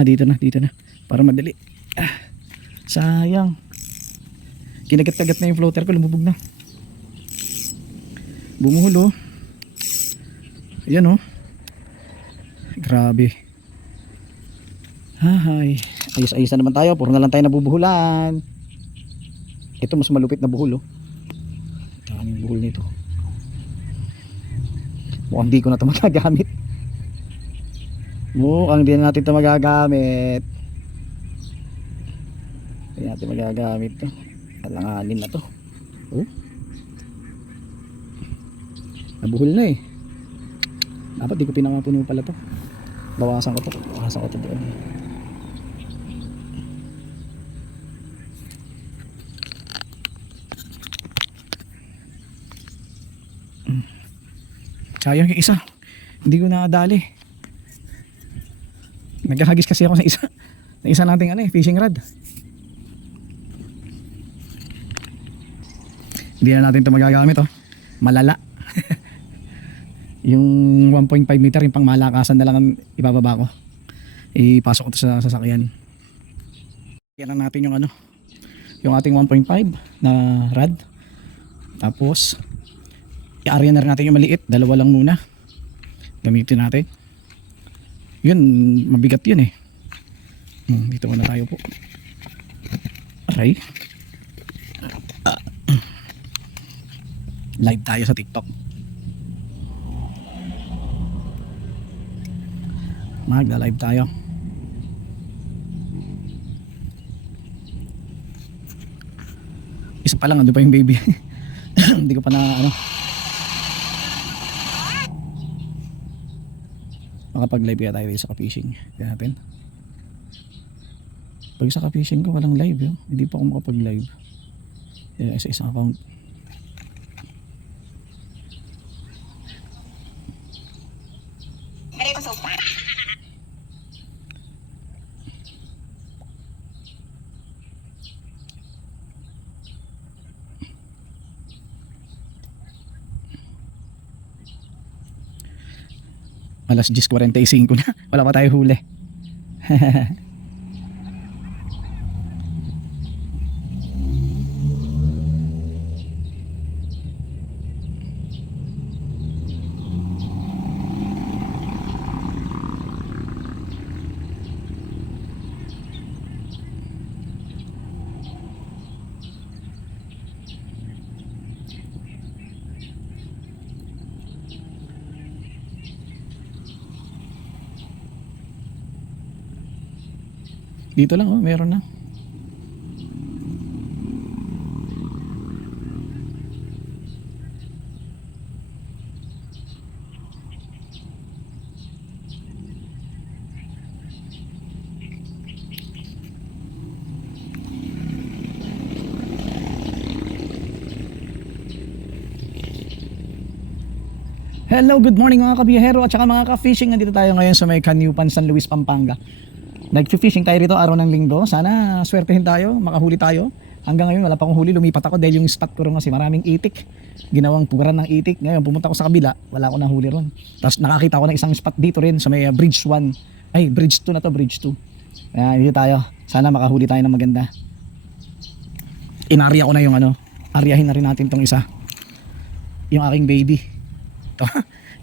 Dito na, dito na. Para madali. Sayang. Kinagat-kagat na yung floater ko. Lumubog na. Bumuhol oh. Ayan oh. Grabe. Hay. Ayos-ayos na naman tayo. Puro na lang tayo nabubuhulan. Ito mas malupit na buhol oh. daming buhol nito. Mukhang di ko na ito magagamit. Mukhang di na natin ito magagamit. Hindi natin magagamit ito. Alanganin na ito. Oh. Nabuhol na eh. Dapat di ko pinangapuno pala ito. Bawasan ko ito doon. Sayang yung isa. Hindi ko nakadali. Nagkahagis kasi ako sa isa. Sa isa nating fishing rod. Hindi na natin ito magagamit oh. Malala. Yung 1.5 meter yung pang malakasan na lang ang ibababa ko. Ipasok ko ito sa sasakyan. Yan na natin yung yung ating 1.5 na rod. Tapos i-area na rin natin yung maliit. Dalawa lang muna. Gamitin natin. Yun, mabigat yun eh. Dito muna tayo po. Aray. Live tayo sa TikTok. Magla-live tayo. Isa pa lang, ando pa yung baby. Hindi ko pa na makapag-live kaya tayo sa ka-fishing. Kaya natin. Pag sa ka-fishing ko walang live yun. Hindi pa ako makapag-live. Kaya isa-isang account. Alas 10:45 na. Wala pa tayo huli. Dito lang oh, meron na. Hello, good morning mga kabiyahero at saka mga ka-fishing. Nandito tayo ngayon sa may Kanyupan, San Luis, Pampanga. Nag-fishing tayo rito araw ng linggo. Sana swertehin tayo, makahuli tayo. Hanggang ngayon wala pa akong huli, lumipat ako dahil yung spot ko ron kasi maraming itik. Ginawang pugaran ng itik. Ngayon pumunta ako sa kabila, wala akong nahuli ron. Tapos nakakita ko ng isang spot dito rin sa may Bridge 1. Ay, Bridge 2 na to, Bridge 2. Ayan, dito tayo. Sana makahuli tayo ng maganda. Inarya ko na yung aryahin na rin natin tong isa. Yung aking baby. Ito,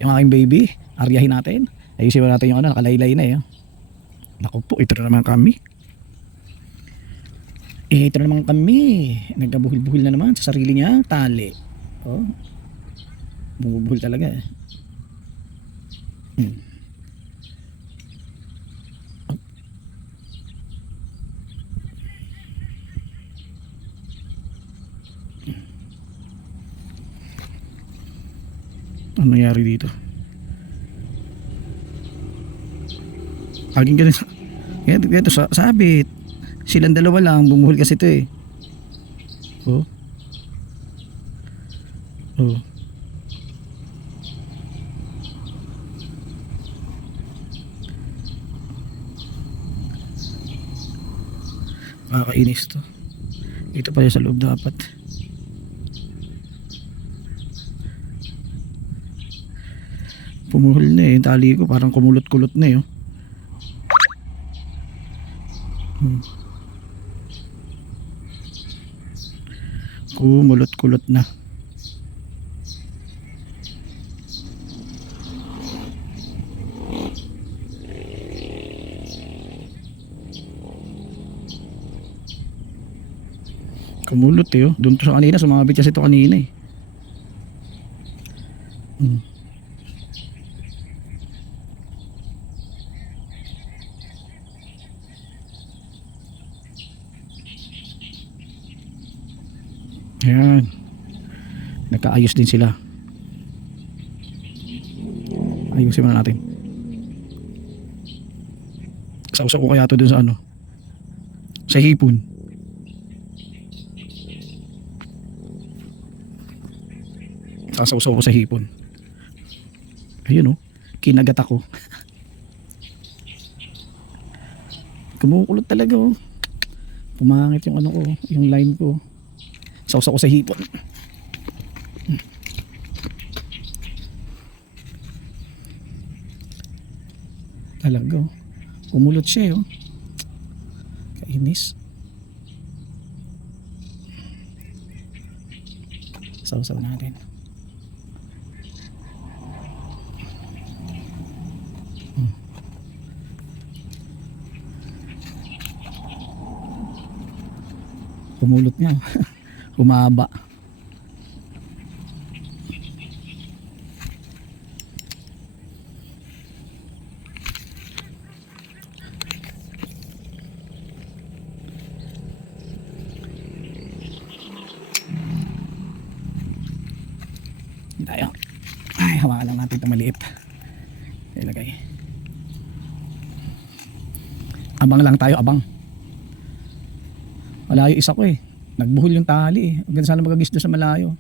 yung aking baby. Aryahin natin. Ayusin natin yung nakalaylay na eh. Naku po, ito na naman kami. Ito na naman kami. Nagkabuhil-buhil na naman sa sarili niya. Tali. Oh. Bumubuhil talaga eh. Ano nangyari dito? Aging ganito. Ito sabit. Silang dalawa lang. Bumuhol kasi ito eh. Oh. Oh. Makakainis to. Ito pala sa loob dapat. Pumuhol na eh. Tali ko parang kumulot-kulot na eh. Oh. Kumulot-kulot na. Kumulot eh oh. Doon to sa kanina, sumabit kasi ito kanina eh. Mm. Ayan. Nagkaayos din sila. Ayusin muna natin. Sausaw ko kaya ito dun sa ano, sa hipon. Sasausaw ko sa hipon. Ayun oh, kinagat ako. Kumukulot talaga oh. Pumangit yung ano ko, yung lime ko. Sausaw ko sa hipon. Talaga oh. Kumulot siya oh. Kainis. Sausaw natin. Kumulot niya. Humaba. Tayo. Ay, hawakan lang natin itong maliit. Ilagay. Abang lang tayo, abang. Malayo isa ko eh. Nagbuhol yung tali eh. Huwag sana magagis doon sa malayo.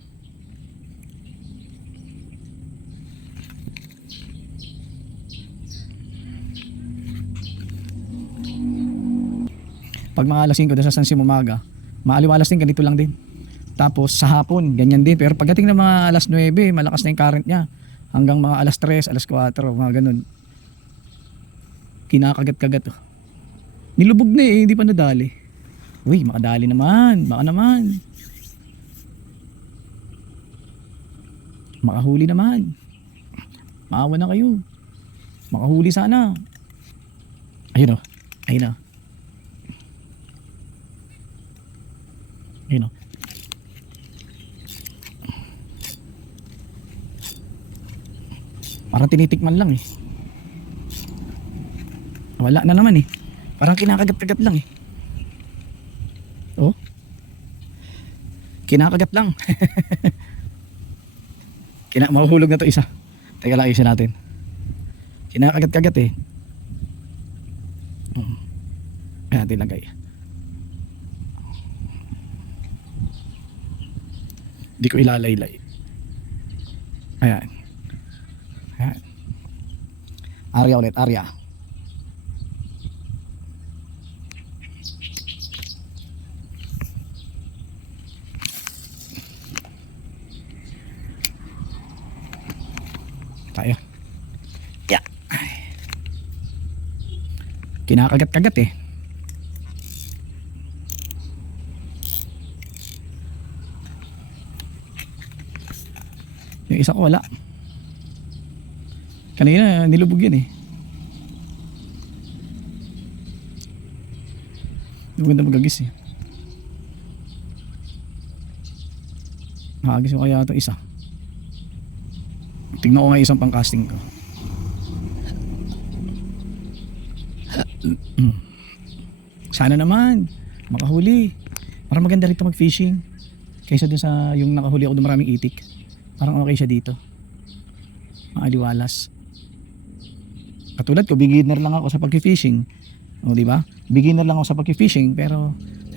Pag mga alas 5 doon sa San Simomaga, maaliwalas din, ganito lang din. Tapos sa hapon, ganyan din. Pero pagdating ng mga alas 9, malakas na yung current niya. Hanggang mga alas 3, alas 4, mga ganun. Kinakagat-kagat. Oh. Nilubog na eh, hindi pa nadali. Uy, makadali naman. Baka naman. Makahuli naman. Maawa na kayo. Makahuli sana. Ayun o. Ayun o. Ayun o. Parang tinitikman lang eh. Wala na naman eh. Parang kinakagat-kagat lang eh. Oh. Kinakagat lang. Mahuhulog na to isa. Teka lang, ayusin natin. Kinakagat-kagat eh. Ayan natin lagay. Hindi ko ilalaylay. Ayan. Ayan. Area ulit, area. Tayo. Yeah. Kinakagat-kagat eh. Yung isa ko wala. Kanina nilubog yun eh. Maganda magagis eh. Nakagis ko kaya ito isa. Tingnan ko nga isang pang casting ko. Sana naman makahuli. Parang maganda rito mag fishing kaysa dun sa yung nakahuli ako dun maraming itik. Parang okay siya dito. Maaliwalas. Katulad ko, beginner lang ako sa pag-fishing. O di ba? Beginner lang ako sa pag-fishing pero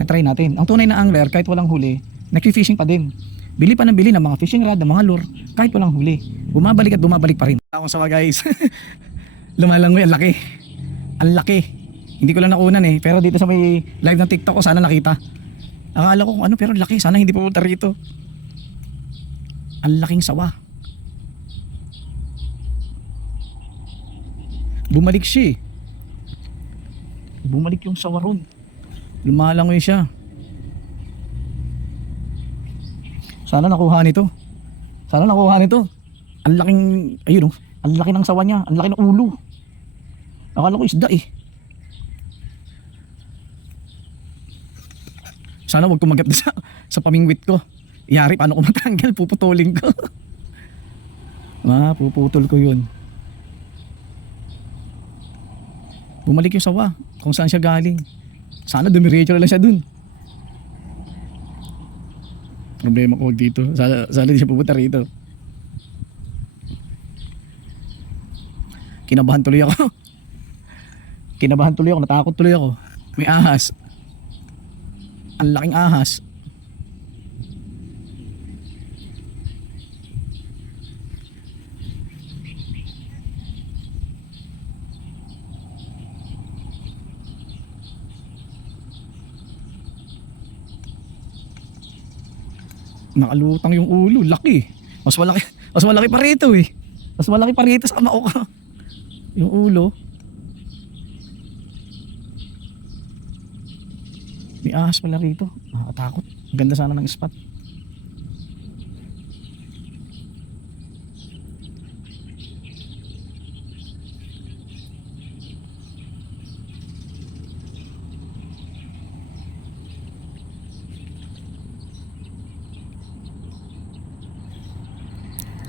try natin. Ang tunay na angler kahit walang huli, nag-fishing pa din. Bili pa ng bili ng mga fishing rod, ng mga lure, kahit walang huli. Bumabalik at bumabalik pa rin. Akong sama guys. Lumalangoy, ang laki. Ang laki. Hindi ko lang nakunan eh. Pero dito sa may live ng TikTok ko, sana nakita. Akala ko kung ano, pero laki. Sana hindi pupunta rito. Ang laking sawa. Bumalik siya eh. Bumalik yung sawa ron. Lumalangoy siya. Sana nakuha nito. Sana nakuha nito. Ang laking, ayun oh, ang laki ng sawa niya, ang laki ng ulo. Akala ko isda eh. Sana wag kumagat sa pamingwit ko. Iyari, paano ko matanggal, puputulin ko. Mapuputol ko yun. Bumalik yung sawa kung saan siya galing. Sana dumiretso na lang siya dun. Problema ko dito. Sana di siya pupunta rito. Kinabahan tuloy ako. Natakot tuloy ako. May ahas. Ang laking ahas. Nakalutang yung ulo, laki. Mas malaki pa rito eh. Mas malaki pa rito sa kamao ko. Yung ulo. May ahas pala rito. Nakakatakot. Ang ganda sana ng spot.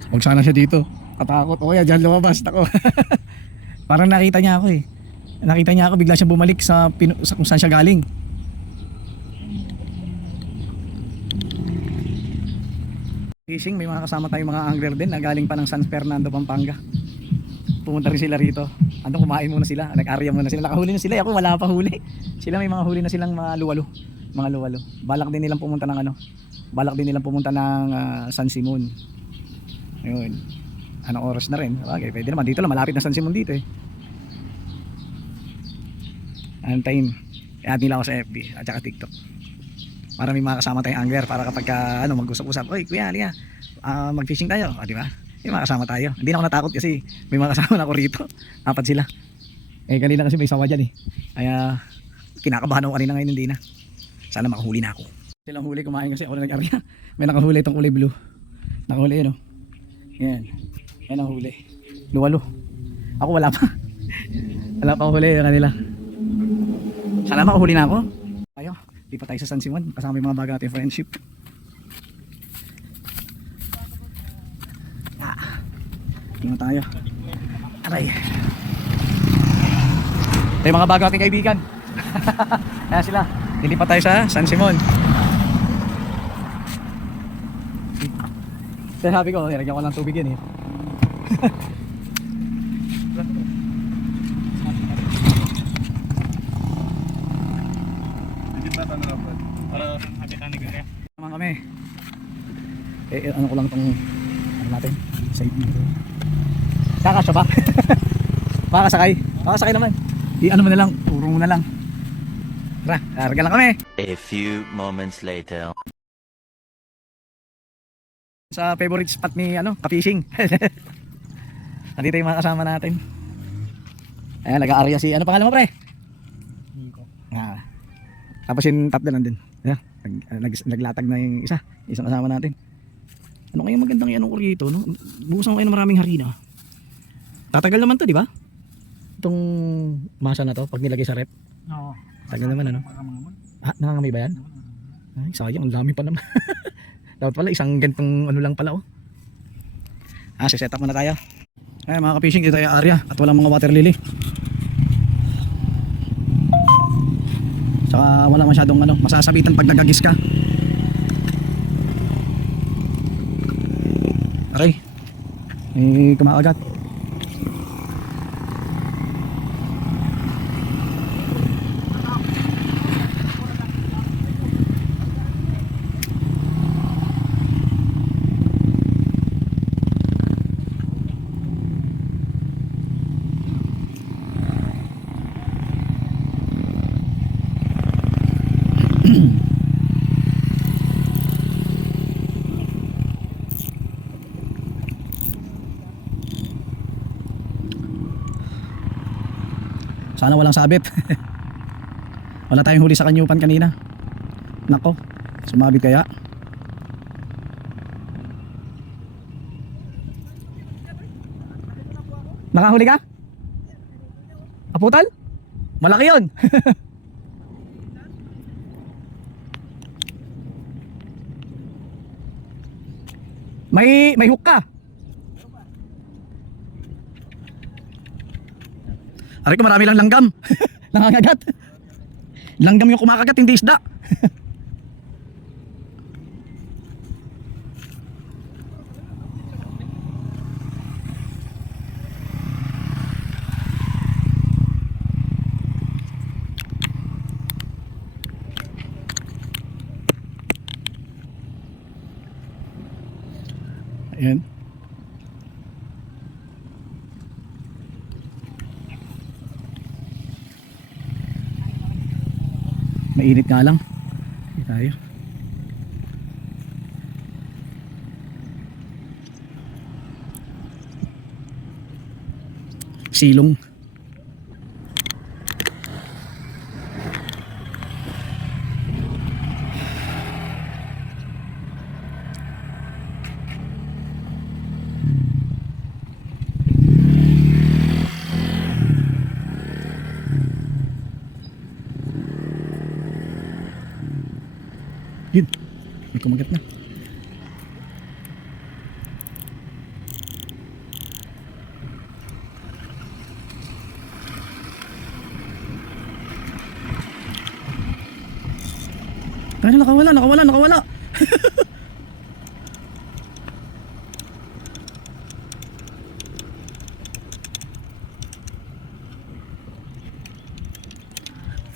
Huwag sana siya dito. Katakot. O kaya dyan lumabas ako. Parang nakita niya ako eh. Nakita niya ako, bigla siya bumalik sa kung saan siya galing. Fishing, may mga kasama tayong mga angler din na galing pa ng San Fernando, Pampanga. Pumunta rin sila rito. Andong kumain muna sila, nag-area muna sila. Nakahuli na sila, ako wala pa huli. Sila may mga huli na silang mga luwalo. Balak din nilang pumunta ng San Simon. Ayun. Anong oras na rin? Okay, pwede naman. Dito lang, malapit na San Simon dito eh. Antayin. I-add nila ako sa FB at saka TikTok. Para may mga kasama tayong angler. Para kapag mag-usap-usap. Oy, kuya, liya, mag-fishing tayo. Di ba? May mga kasama tayo. Hindi na ako natakot kasi may mga kasama na ako rito. 4 sila. Eh, kanina kasi may sawa dyan eh. Kaya, kinakabahan ako kanina, ngayon hindi na. Sana makahuli na ako. Silang huli, kumain kasi ako na nag-area. May nakahuli itong kulay blue. Nakahuli yun oh. Yan. Yan ang huli. Luwalo. Ako wala pa. Wala pa huli yung kanila. Sana makahuli na ako. Tayo. Di pa tayo sa San Simon. Kasama yung mga baga natin friendship. Tingnan tayo. Aray. Ito yung mga baga natin kaibigan. Ayan sila. Dilipat tayo sa San Simon. Sabi ko, nilagyan ko ng tubig yan eh. Naman kami. Ano ko lang itong natin. Side dito. Kakasya ba? Makakasakay. Makakasakay naman. Ano mo na lang, turo mo na lang. Tara, karga lang kami. A few moments later. Sa favorite spot ni ka-fishing. Nandito yung mga kasama natin. Ayan, nag-aarya si, ano pangalan mo pre? Nico. Tapos yung tatlo nandun. Ayan, naglatag na yung isang kasama natin. Ano kaya magandang yan ko rito, no? Bukusan ko kayo ng maraming harina. Tatagal naman to, di ba? Itong masa na to, pag nilagay sa rep. Oo. Tagal naman, ano? Nangangamay ba yan? Ay, sayang, ang dami pa naman. Dapat pala isang gantong lang pala oh. Set up muna tayo. Ay mga ka-fishing, dito tayo area at walang mga water lily. Saka wala masyadong masasabitan pag nagagis ka. Aray. May kumakagat. Sana walang sabit. Wala tayong huli sa kanyupan kanina. Nako, sumabit kaya. Nakahuli ka? Aputal? Malaki yun. May hook ka? Aray ko, marami lang langgam. Nangangagat. Langgam yung kumakagat, hindi isda. Ayan. Mainit nga lang. Hindi tayo. Silong. Yun, may kumagat na. Ay, nakawala.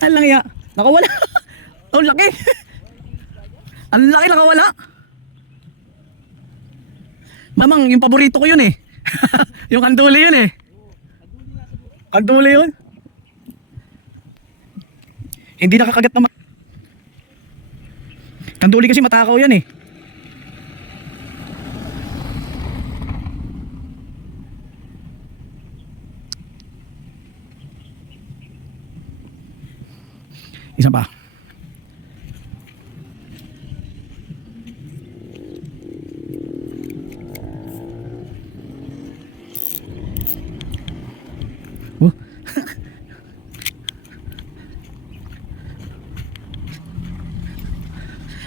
Ang lang ya, nakawala. Ang laki. Ang laki, nakawala. Mamang, yung paborito ko yun eh. Yung kanduli yun eh. Kanduli yun. Hindi nakakagat naman. Kanduli kasi matakaw yan eh. Isa pa. Oh.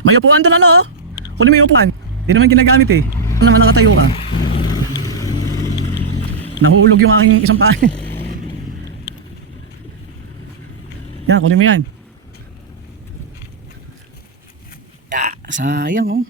May upuan doon ano? Kunin mo yung upuan. Hindi naman ginagamit eh. Ano naman nakatayo ka? Nahulog yung aking isang paa. Yan, kunin mo yan. Sayang oh.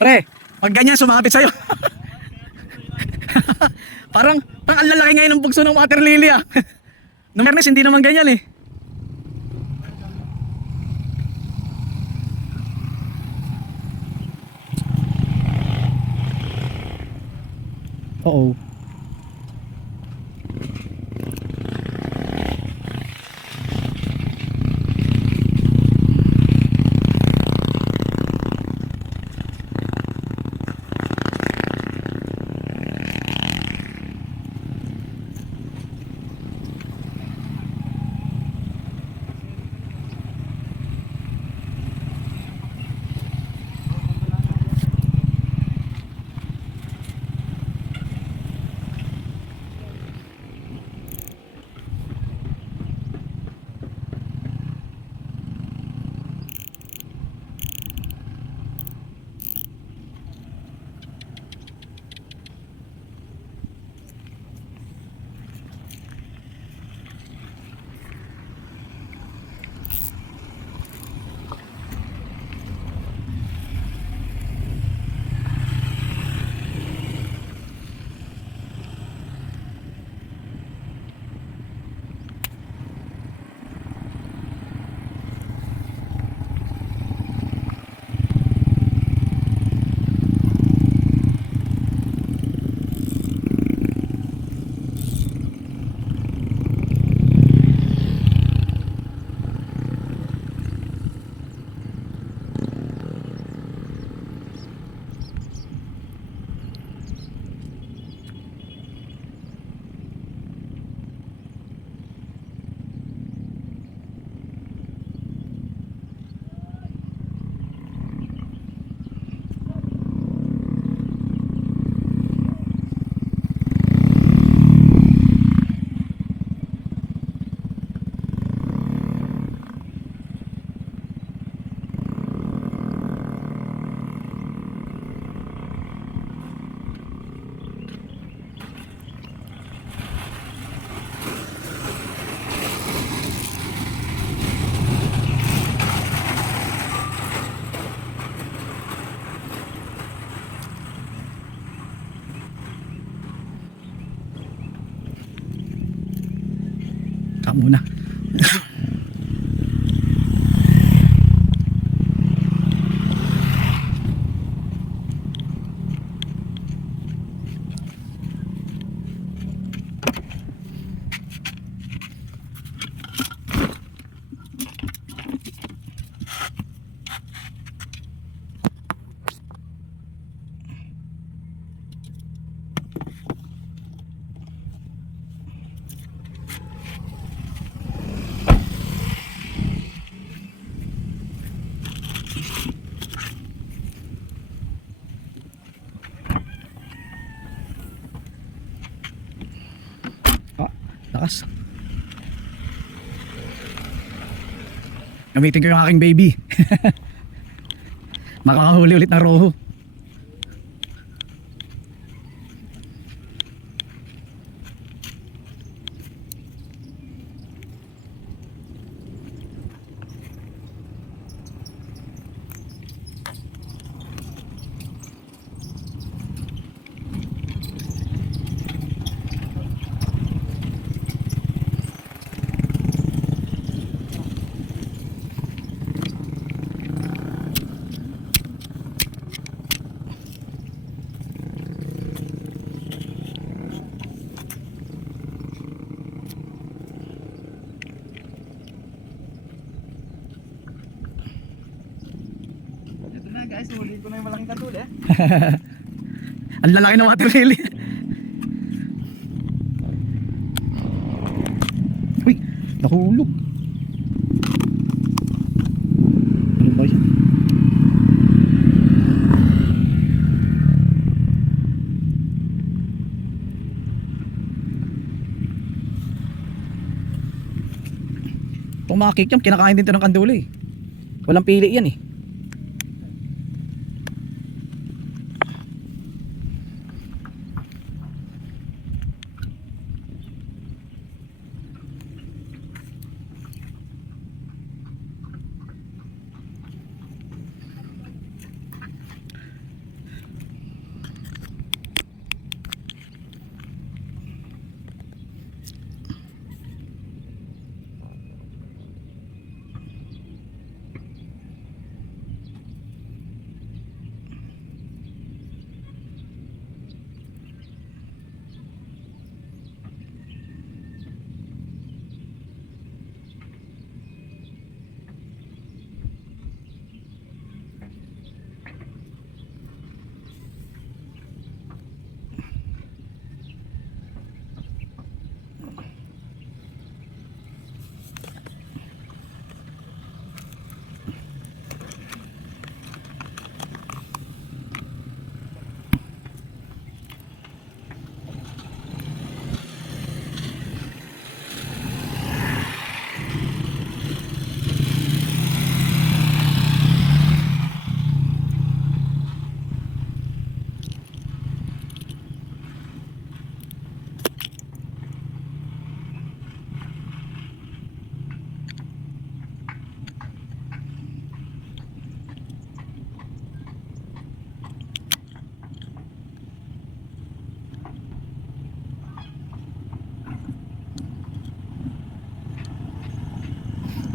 Pre, pag ganyan sumapit sa'yo. parang ang lalaki ngayon ng bugso ng water lily ah. Nung fairness, hindi naman ganyan eh. Oo. Stop muna. Lakas. Gamitin ko yung aking baby. Makakahuli ulit ng roho. Guys, huli ko na yung malaking katul eh. Ang lalaki ng water lily. Uy, nahulog. Ano ba yan? Itong mga kikiam, kinakain din ito ng kandula eh. Walang pili yan eh.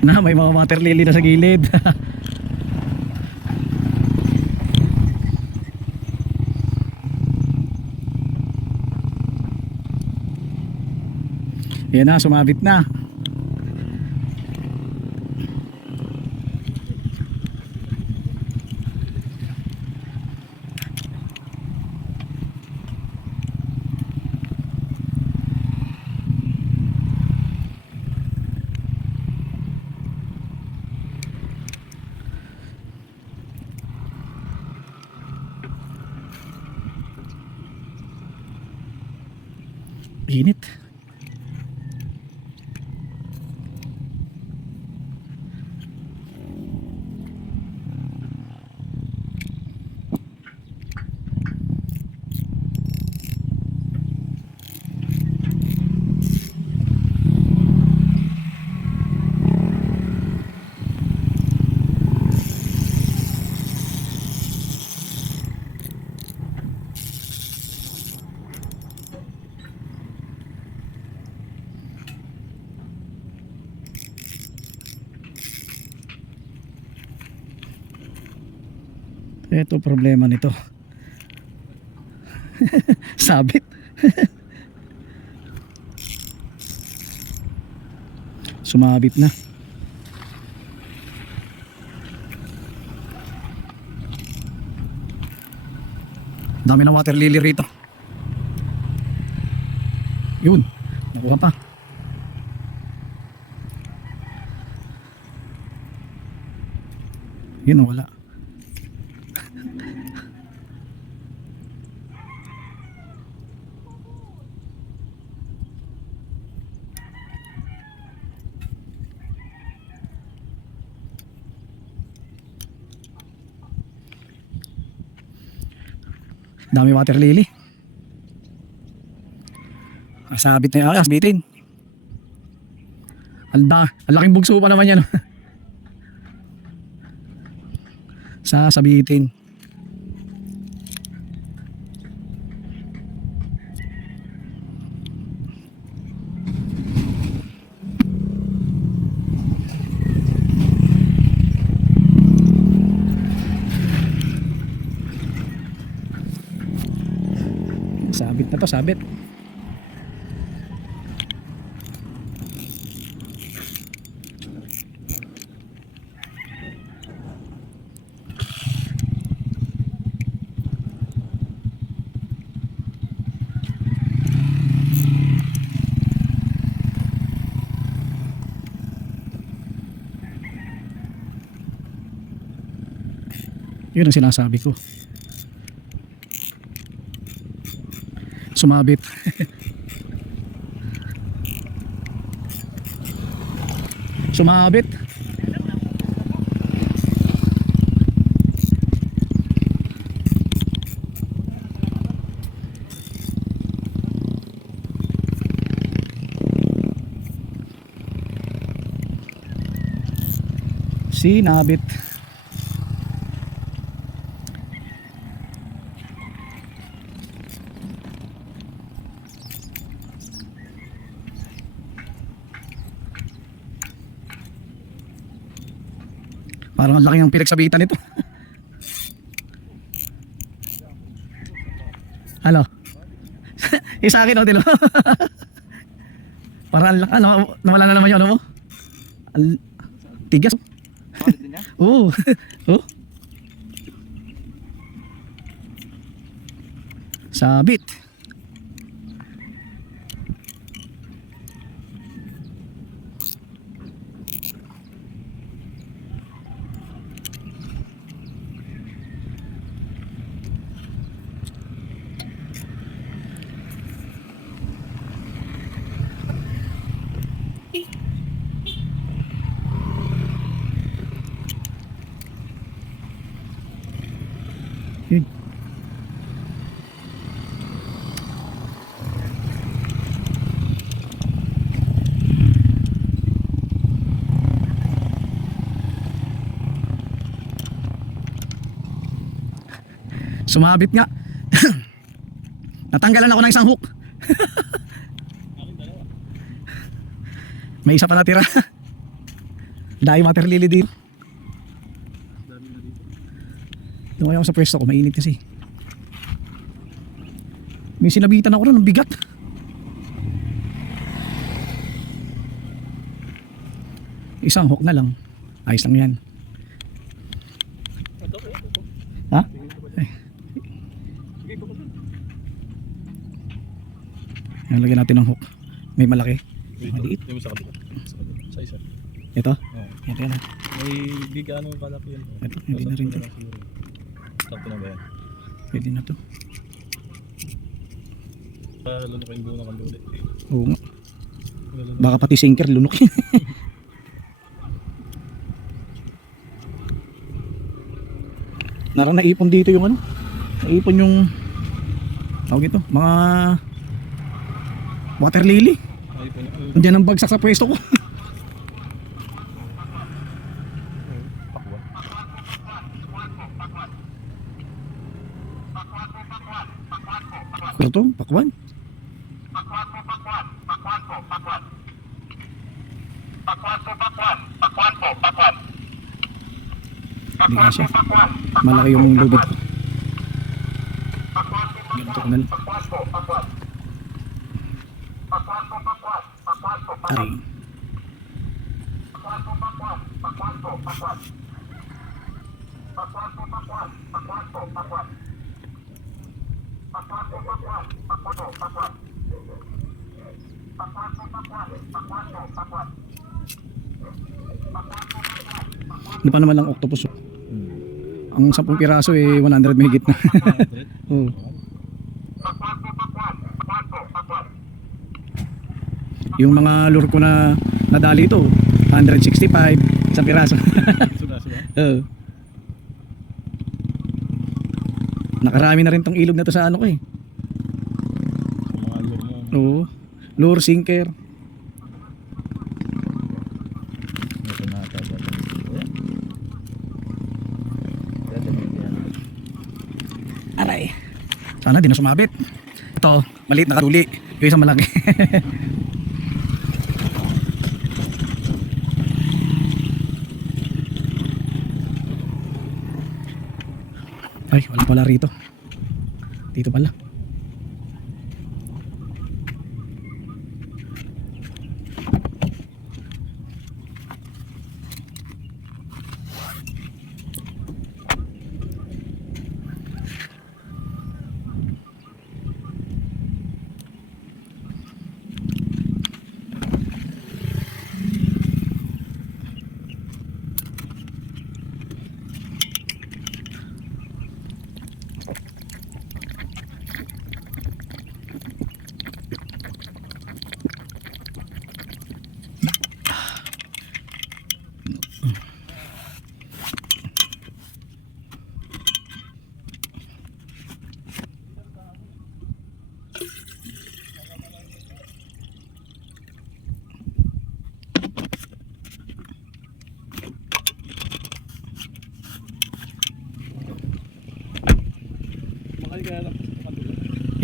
Na may mga water lily na sa gilid. Yan na, sumabit na. Init. Ito problema nito. Sabit. Sumabit na. Dami ng water lily rito. Yun, nakuha pa. Yun, wala. Dami water lily. Sabit na yung sabitin. Ang laking bugso pa naman yan. Sasabitin. Sabit na to, sabit. Yun ang sinasabi ko. Sumabit. Sumabit. Sinabit. Parang ang laki ng pinagsabitan nito. Ano? Isa akin o, tilo. Parang ang laki. Nawala na naman yun, ano mo? Tigas. Oo. Oh. Sabit. Yun. Sumabit nga. Natanggalan ako ng isang hook. May isa pa natira. Dahil water lily dito. Lumaya ako sa pwesto ko, mainit kasi. May sinabitan ako rin, ang bigat. Isang hook na lang. Ayos lang yan. Ha? Ay. Ayan, lagyan natin ng hook. May malaki. Maliit. Yung sa kabila. Sa isa. Ito? Oo. Ito yan. May di ka anong kalaki yan. Ito, hindi na rin to. Sakto na ba yan? Pwede na to. Lunukin buo na kami ulit. Oo nga. Baka pati sinker lunukin. Narang naipon dito yung ano. Naipon yung tawag ito, mga water lily. Ay po na. Andiyan ang bagsak sa pwesto ko. Pakwa. Ano to? Pakwan? Hindi nga siya. Malaki yung lubid ko. Ganito ko na lang. Aray. Ano pa naman lang octopus? Ang 10 piraso eh 100 mahigit na. Oo. Yung mga lure ko na nadali ito, 165 sa piraso. Suga. Oo. Nakarami na rin tong ilog na to sa ano ko eh. Mga lure mo. Oo. Lure, sinker. Ito na ata. Aray. Sana di na sumabit. Ito, maliit na katuli. Yung isang malaki. Ay, wala pala rito. Dito pala.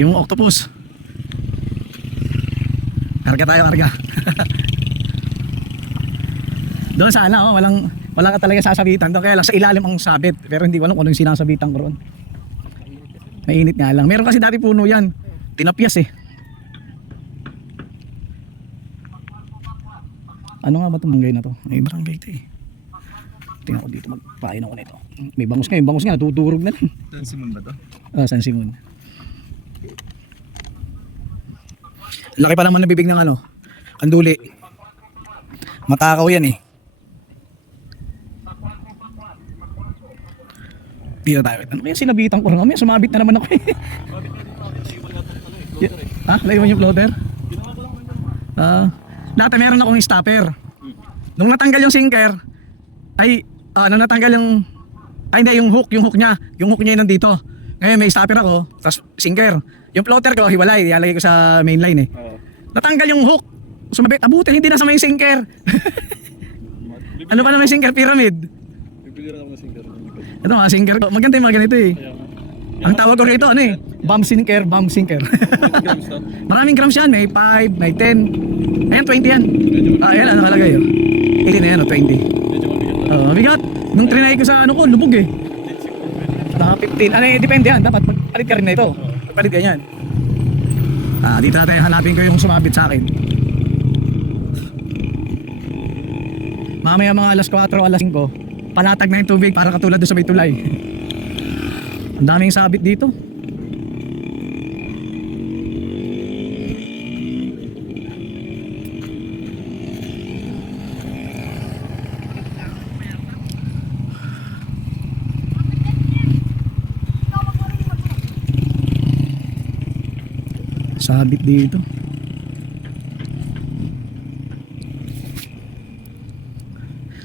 Yung octopus. Karga tayo, karga. Doon sana, wala ka talaga sasabitan. Doon kaya lang sa ilalim ang sabit. Pero hindi ko alam kung anong sinasabitan ko roon. Mainit nga lang. Meron kasi dati puno yan. Tinapyas eh. Ano nga ba itong barangay na to? May barangay ito eh. Tingnan ko dito, magpain ako nito. May bangus nga, yung bangus nga natuturog na lang. San Simon ba to? Ah, San Simon. Laki pa naman ng bibig ng ano, anduli. Matakaw yan eh. Dito tayo. Ano kaya sinabitan ko rin? May sumabit na naman ako eh. Ha? Naiwan yung floater? Dati meron akong stopper. Nung natanggal yung sinker, nung natanggal yung, hindi, yung hook niya yung nandito. Ngayon may stopper ako, tapos sinker. Yung floater ko, hiwalay, ilalagay ko sa main line eh. Natanggal yung hook, sumabit, abutin, hindi na sa may sinker. Ano pa na may sinker? Pyramid. Bibili rin ako ng sinker. Ito mga sinker ko, maganda yung mga ganito eh. Ang tawag ko rito, ano eh, bomb sinker. Grams to? Maraming grams yan, may 5, may 10. Ayan, 20 yan. Ayan, ano nakalagay oh. 18 na yan, 20. Medyo mabigat na. Mabigat. Nung trinay ko sa ano ko, lubog eh. Naka 15. Ano eh, depende yan. Dapat magpalit ka rin na ito. Magpalit ka yan. Dito natin hanapin ko yung sumabit sa akin. Mamaya mga alas 4 o alas 5, palatag na yung tubig para katulad doon sa may tulay. Ang daming sabit dito. Sabit dito.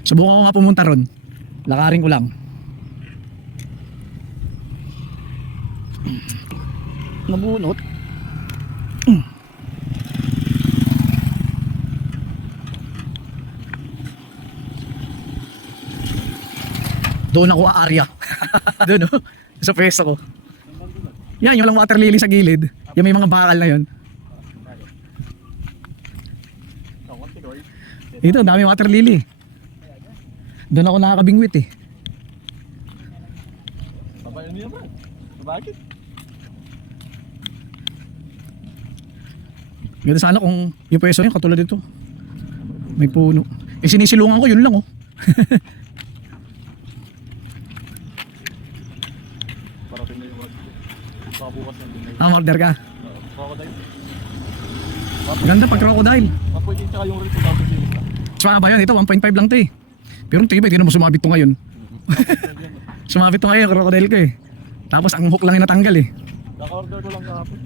Subukan ko nga pumunta ron. Lakarin ko lang. Nabunot. Doon ako aarya. Doon oh. Sa pwesto ko. Yan, yung walang water lily sa gilid. Yung may mga bakal na yun. Ito, dami water lily. Doon ako nakakabingwit eh. Ano yan ba? Bakit? Ganda sana kung yung pwesto yun katulad dito. May puno. Eh sinisilungan ko, yun lang oh. Parating na yung wag. Baka bukas na din. Order ka. Crocodile. Ganda pag crocodile. Pwede tsaka yung rito dapat yung isa. Saka ba yan? Ito 1.5 lang to eh. Pero ang tibay, tinan mo sumabit to ngayon. Sumabit to ngayon, crocodile ko eh. Tapos ang hook lang yung natanggal eh. Naka-order ko lang kahapon.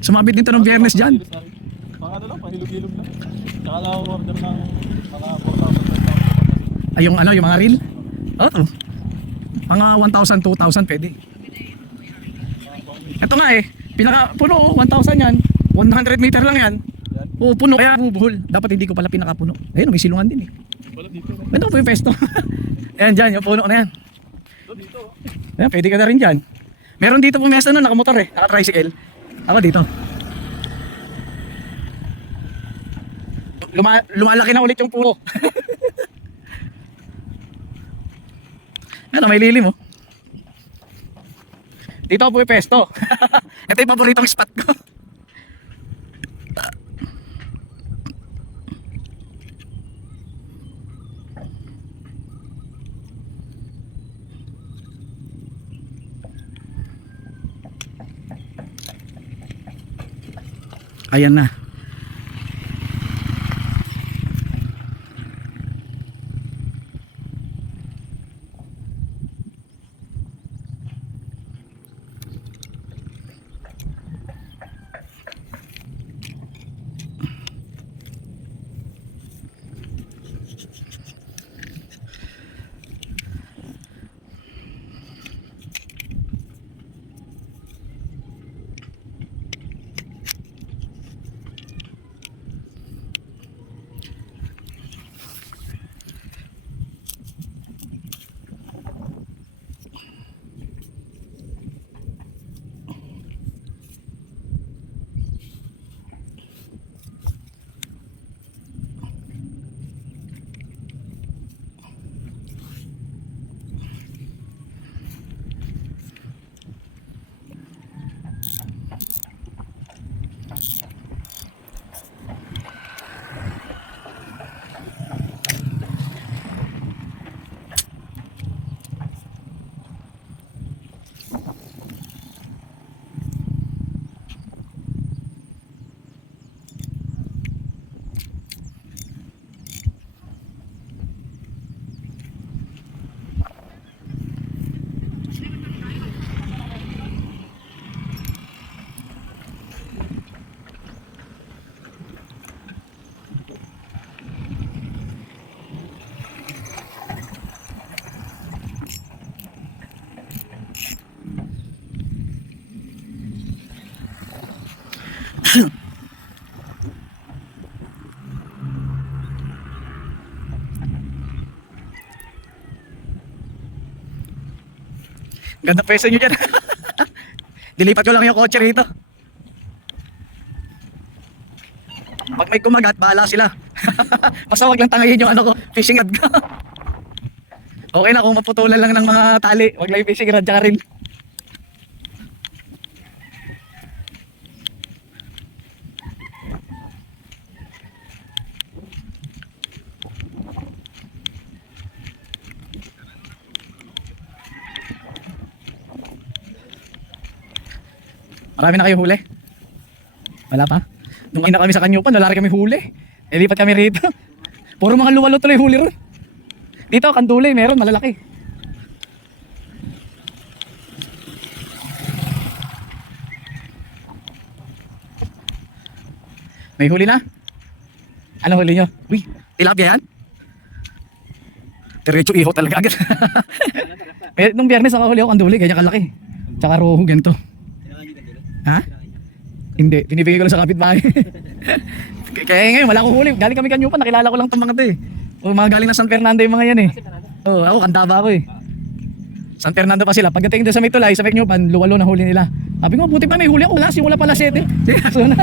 Sumabit din to ng biyernes dyan. Pang ano lang, pahilog-hilog lang. Tsaka lang ako order ng mga 4,000. Ay yung ano, yung mga reel. Oo to. Mga 1,000, 2,000 pwede. Ito nga eh. Pinaka puno 1,000 yan. 100 meter lang yan. Oo, puno kaya bubuhol. Dapat hindi ko pala pinakapuno. Ayun, may silungan din eh. Wala dito. Ganda po yung pesto. Ayan dyan, yung puno na yan. Ito dito. Ayan, pwede ka na rin dyan. Meron dito pumesta nun, nakamotor eh. Naka-tricycle. Ako dito. Lumalaki na ulit yung puno. Ano, may lilim oh. Dito po yung pesto. Ito yung paboritong spot ko. Ayan na. Ganda pwesto nyo dyan. Dilipat ko lang yung kotse rito. Pag may kumagat, bahala sila. Basta wag lang tangayin yung ano ko, fishing rod ko. Okay na kung maputulan lang ng mga tali, wag lang yung fishing rod tsaka rin. Marami na kayong huli? Wala pa? Nung ina kami sa Kanyupan, wala rin kami huli. Lipat kami rito. Puro mga luwalo tuloy huli ron. Dito, kandulay, meron, malalaki. May huli na? Ano huli nyo? Uy, tilapia yan? Diretso iho talaga agad. Nung biyernes ako huli ako kandulay, ganyan kalaki. Tsaka roho, ganito. Ha? Hindi, pinibigay ko lang sa kapitbahay. Kaya ngayon wala akong huli. Galing kami Kanyupan, nakilala ko lang itong mga to eh. O, mga galing na San Fernando yung mga yan eh. Oo, ako Kandaba ako eh. San Fernando pa sila. Pagdating doon sa may tulay, sa Kanyupan, luwalo na huli nila. Sabi ko, buti pa may huli ako. Wala, simula pala 7. So na.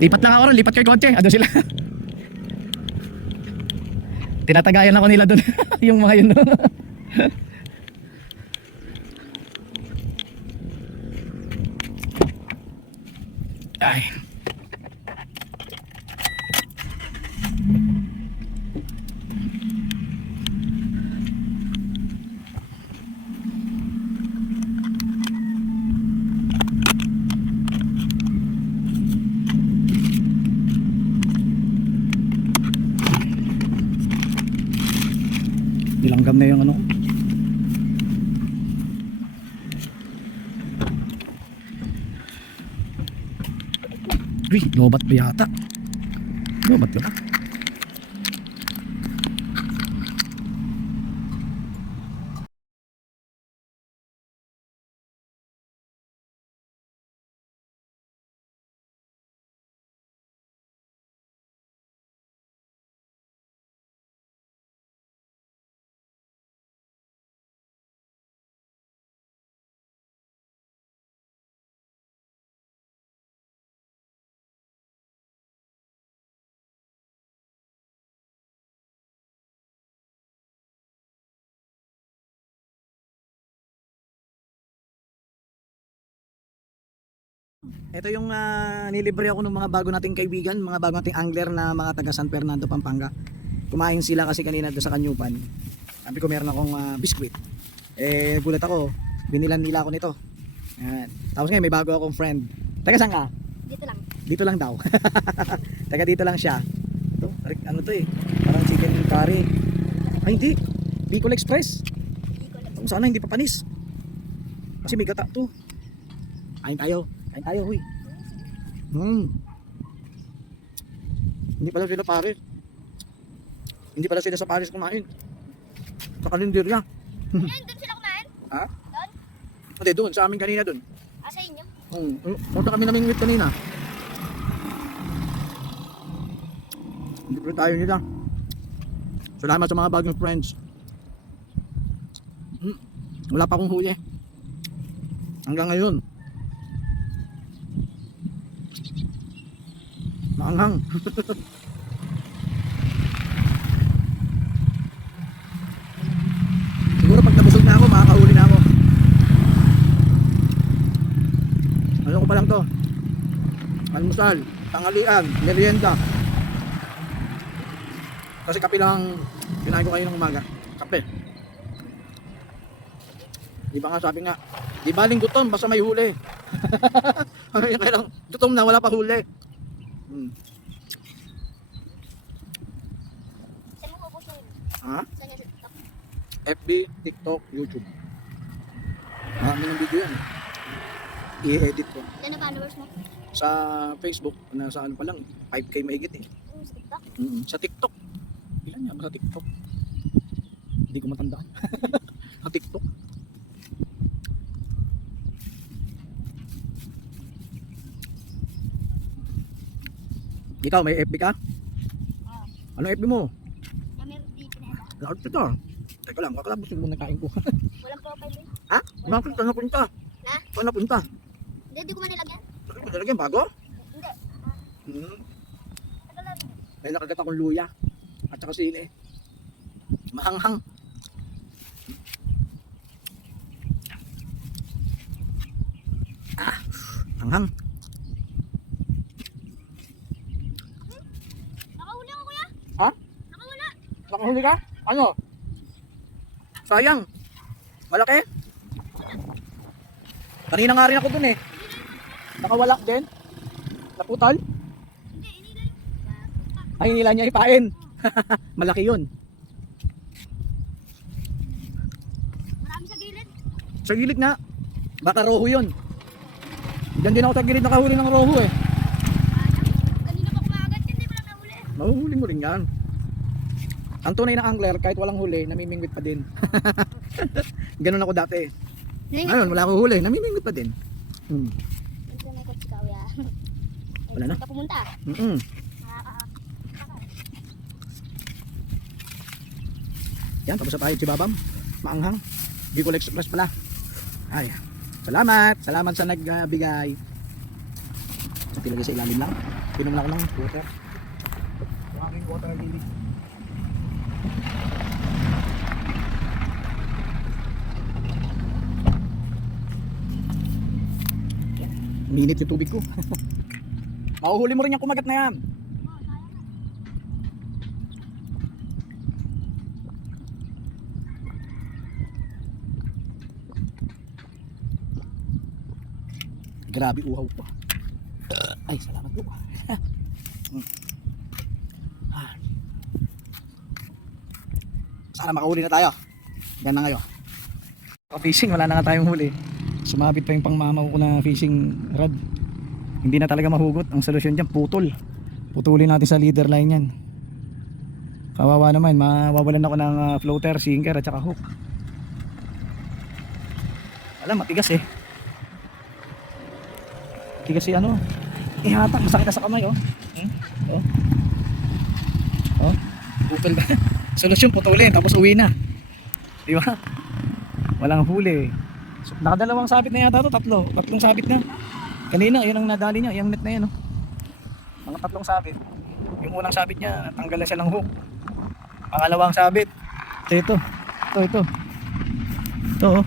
Lipat lang ako ron, lipat ko yung kotse. Ano sila? Tinatagayan ako nila doon. Yung mga yun. Ay. Nilanggam na yung ano. Uy, lobat pa yata. Lobat ka ba? Ito yung nilibre ako ng mga bago nating kaibigan, mga bago nating angler na mga taga San Fernando, Pampanga. Kumain sila kasi kanina doon sa Kanyupan. Sabi ko meron akong biskwit. Eh nagulat ako, binilan nila ako nito. Ayan. Tapos ngayon may bago akong friend. Taga saan ka? Dito lang. Dito lang daw. Taga dito lang siya. Ito, ano to eh? Parang chicken curry. Ay hindi. Bicol Express. Kung sana hindi pa panis. Kasi may gata to. Kain tayo. Kain tayo, huy. Hindi pala sila Paris. Hindi pala sila sa Paris kumain. Sa kalenderya. Ayun, doon sila kumain? Ha? Doon? Hindi, doon. Sa amin kanina doon. Ah, sa inyo? Punta kami naming meet kanina. Hindi pa tayo nila. Salamat sa mga bagong friends. Wala pa akong huli. Hanggang ngayon. Maanghang. Siguro pag nabusog na ako, makakahuli na ako. Ano ko pa lang to? Almusal, tanghalian, merienda. Kasi kape lang kinain ko kayo ng umaga. Kape. Di ba nga sabi nga, di baling gutom basta may huli. Kaya lang gutom na wala pa huli. Saan mo ubos yung Ha? saan yung TikTok? FB, TikTok, YouTube. Marami ng video yan. I-edit ko. Saan ang followers mo? Sa Facebook, nasa ano pa lang, 5K maigit eh. Sa TikTok? Sa TikTok. Ilan yan ba sa TikTok? Hindi ko matandaan. Sa TikTok. Ikaw, may FB ka? Oo. Ano FB mo? Kami di pineda. Lahat ito. Teka lang, kakalabusin mo na kain ko. Walang profile din. Ha? Bakit saan napunta? Ha? Saan napunta? Hindi ko man nilagyan. Bakit mo nalagyan bago? Hindi. Tagal na rin. May nakagat akong luya. At saka sili. Mahanghang. Hanghang. Nakahuli ako kuya. Ha? Nakawala. Nakahuli ka? Ano? Sayang. Malaki? Kanina nga rin ako dun eh. Nakawalak din. Naputol? Hindi, inila yung... Ay, nila niya ipain. Malaki yun. Marami sa gilid. Sa gilid nga. Baka roho yun. Diyan din ako sa gilid nakahuli ng roho eh. Kanina pa kumagat, hindi ko lang nahuli. Mahuhuli mo rin yan. Ang tunay na angler, kahit walang huli, namimingwit pa din. Ganun ako dati. Ngayon, wala akong huli, namimingwit pa din. Ito may coach ka, kuya. Wala na? Saan ka pumunta? Yan, tapos na tayo si Babam. Maanghang. Bicol Express pala. Ay, salamat. Salamat sa nagbigay. Sa tilagay sa ilalim lang. Pinom na ako ng water. Yung aking water lily. Minit yung tubig ko. Mahuhuli mo rin yung kumagat na yan. Grabe uhaw to. Ay, salamat po. Sana makahuli na tayo. Yan na ngayon. Fishing, wala na nga tayong huli. Sumabit pa yung pangmamaw ko na fishing rod. Hindi na talaga mahugot. Ang solusyon dyan, putol. Putulin natin sa leader line yan. Kawawa naman, mawawalan ako ng floater, sinker at saka hook. Alam, matigas eh. Matigas si ano. Ihatak, masakit na sa kamay oh. Oh. Oh. Putol ba? Solusyon, putulin, tapos uwi na. Di ba? Walang huli. So, nakadalawang sabit na yata to, tatlong sabit na. Kanina, yun ang nadali niya, yung net na yan oh. Mga tatlong sabit. Yung unang sabit niya, tanggal na siya ng hook. Pangalawang sabit. Ito. Ito oh.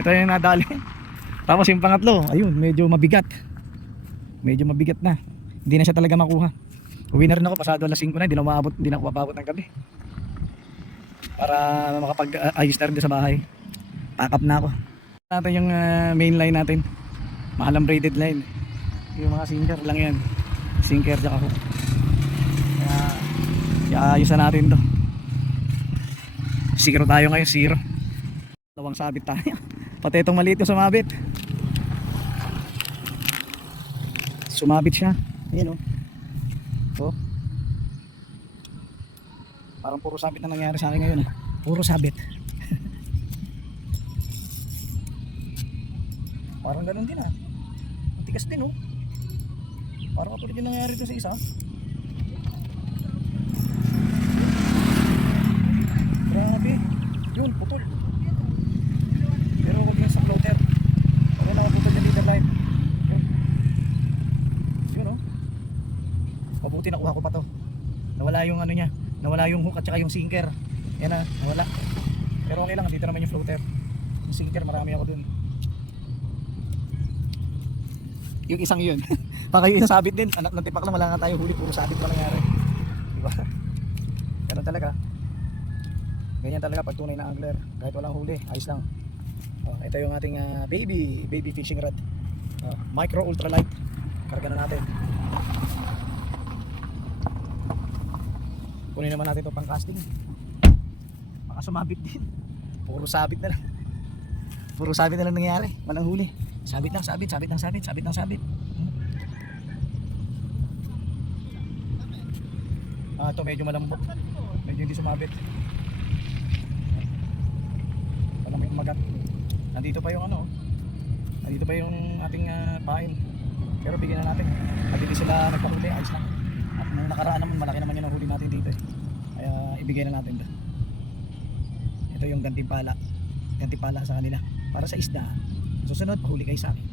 Ito yung nadali. Tapos yung pangatlo, ayun, medyo mabigat. Medyo mabigat na. Hindi na siya talaga makuha. Uwi na rin ako, pasado alas 5 na, hindi na ako mapabot ng gabi. Para makapag-ayos na rin sa bahay. Pack up na ako. Natin yung main line natin. Mahalang braided line. Yung mga sinker lang yan. Sinker tsaka hook. Kaya ayos na natin to. Zero tayo ngayon, zero. Dalawang sabit tayo. Pati itong maliit yung sumabit. Sumabit siya. Ayan o. Oh. Parang puro sabit na nangyari sa akin ngayon. Puro sabit. Parang ganun din ah. Ang tigas din oh. Parang katulad yung nangyari dito sa isa. Grabe. Yun, putol. Pero huwag yung sa floater. Wala na putol yung leader line. Yun oh. Mabuti nakuha ko pa to. Nawala yung ano niya. Nawala yung hook at saka yung sinker. Yan na, nawala. Pero okay lang, dito naman yung floater. Yung sinker, marami ako dun. Yung isang yun. Baka yung isang sabit din. Anak ng tipak lang, wala nga tayo huli. Puro sabit pa nangyari. Diba? Ganun talaga. Ganyan talaga pag tunay na angler. Kahit walang huli, ayos lang. Oh, ito yung ating baby fishing rod. Micro ultralight. Karga na natin. Kunin naman natin ito pang casting. Baka sumabit din. Puro sabit na lang. Puro sabit na lang nangyari. Walang huli. Sabit lang, sabit lang, sabit lang, sabit. Ito medyo malambot. Medyo hindi sumabit. Wala may umagat. Nandito pa yung ano. Nandito pa yung ating pain. Pero bigyan na natin. At hindi sila nagpahuli, ayos lang. At nung nakaraan naman, malaki naman yung huli natin dito. Kaya ibigay na natin. Ito yung gantimpala. Gantimpala sa kanila. Para sa isda. Susunod, pahuli kayo sa akin.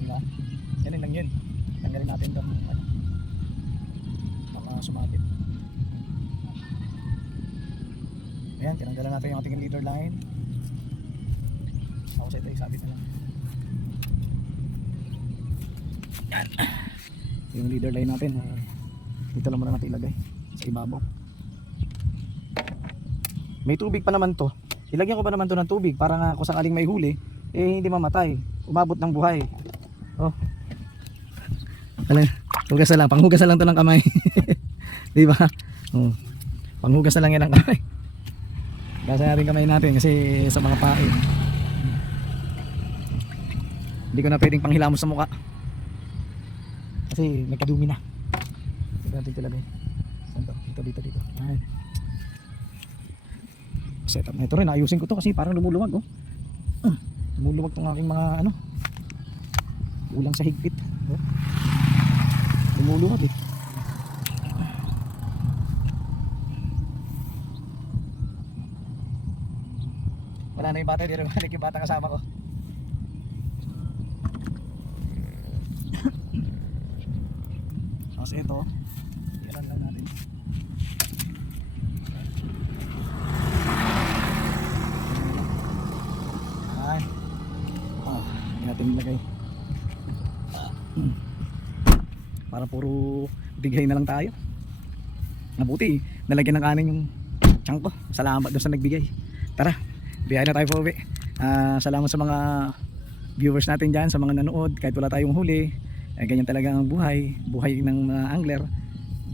Diba? Yan lang yun. Tanggalin natin itong mga sumabit. Ayan, tinanggalan natin yung ating leader line. Ako sa ito, isabit na lang. Yan. Yung leader line natin, dito lang muna natin ilagay sa ibabaw. May tubig pa naman to. Ilagyan ko pa naman to ng tubig para nga kung sakaling may huli, hindi mamatay. Umabot ng buhay. Oh. Hugas na lang. Panghugas na lang to ng kamay. Di ba? Oh. Panghugas na lang yan ng kamay. Gasa natin kamay natin kasi sa mga pain. Hindi ko na pwedeng panghilamos sa mukha. Kasi nagkadumi na. Dito natin ilagay. Saan to? Dito. Ayan. Setup na ito rin. Ayusin ko to kasi parang lumuluwag oh. Lumuluwag tong aking mga ano. Ulang sa higpit. Oh. Lumuluwag eh. Wala na yung bata. Di rin balik yung bata kasama ko. Tapos ito, ilan lang natin. Ay. Hindi natin nilagay. Para puro bigay na lang tayo. Mabuti, nalagyan ng kanin yung tiyan ko. Salamat doon sa nagbigay. Tara, biyahe na tayo po uwi. Salamat sa mga viewers natin dyan, sa mga nanood. Kahit wala tayong huli, ganyan talaga ang buhay ng mga angler,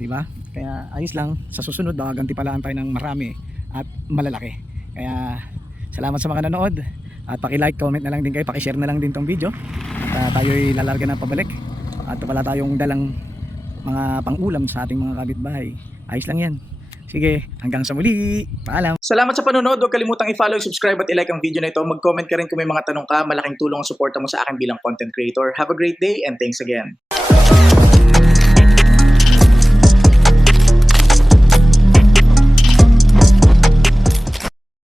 di ba? Kaya ayos lang, sa susunod baka gantipalaan tayo ng marami at malalaki. Kaya salamat sa mga nanood at paki-like, comment na lang din kayo, paki-share na lang din tong video. At tayo'y lalarga na pabalik. At wala tayong dalang mga pang-ulam sa ating mga kapitbahay. Ayos lang yan. Sige, hanggang sa muli. Paalam. Salamat sa panonood. Huwag kalimutang i-follow, subscribe at i-like ang video na ito. Mag-comment ka rin kung may mga tanong ka. Malaking tulong ang suporta mo sa akin bilang content creator. Have a great day and thanks again.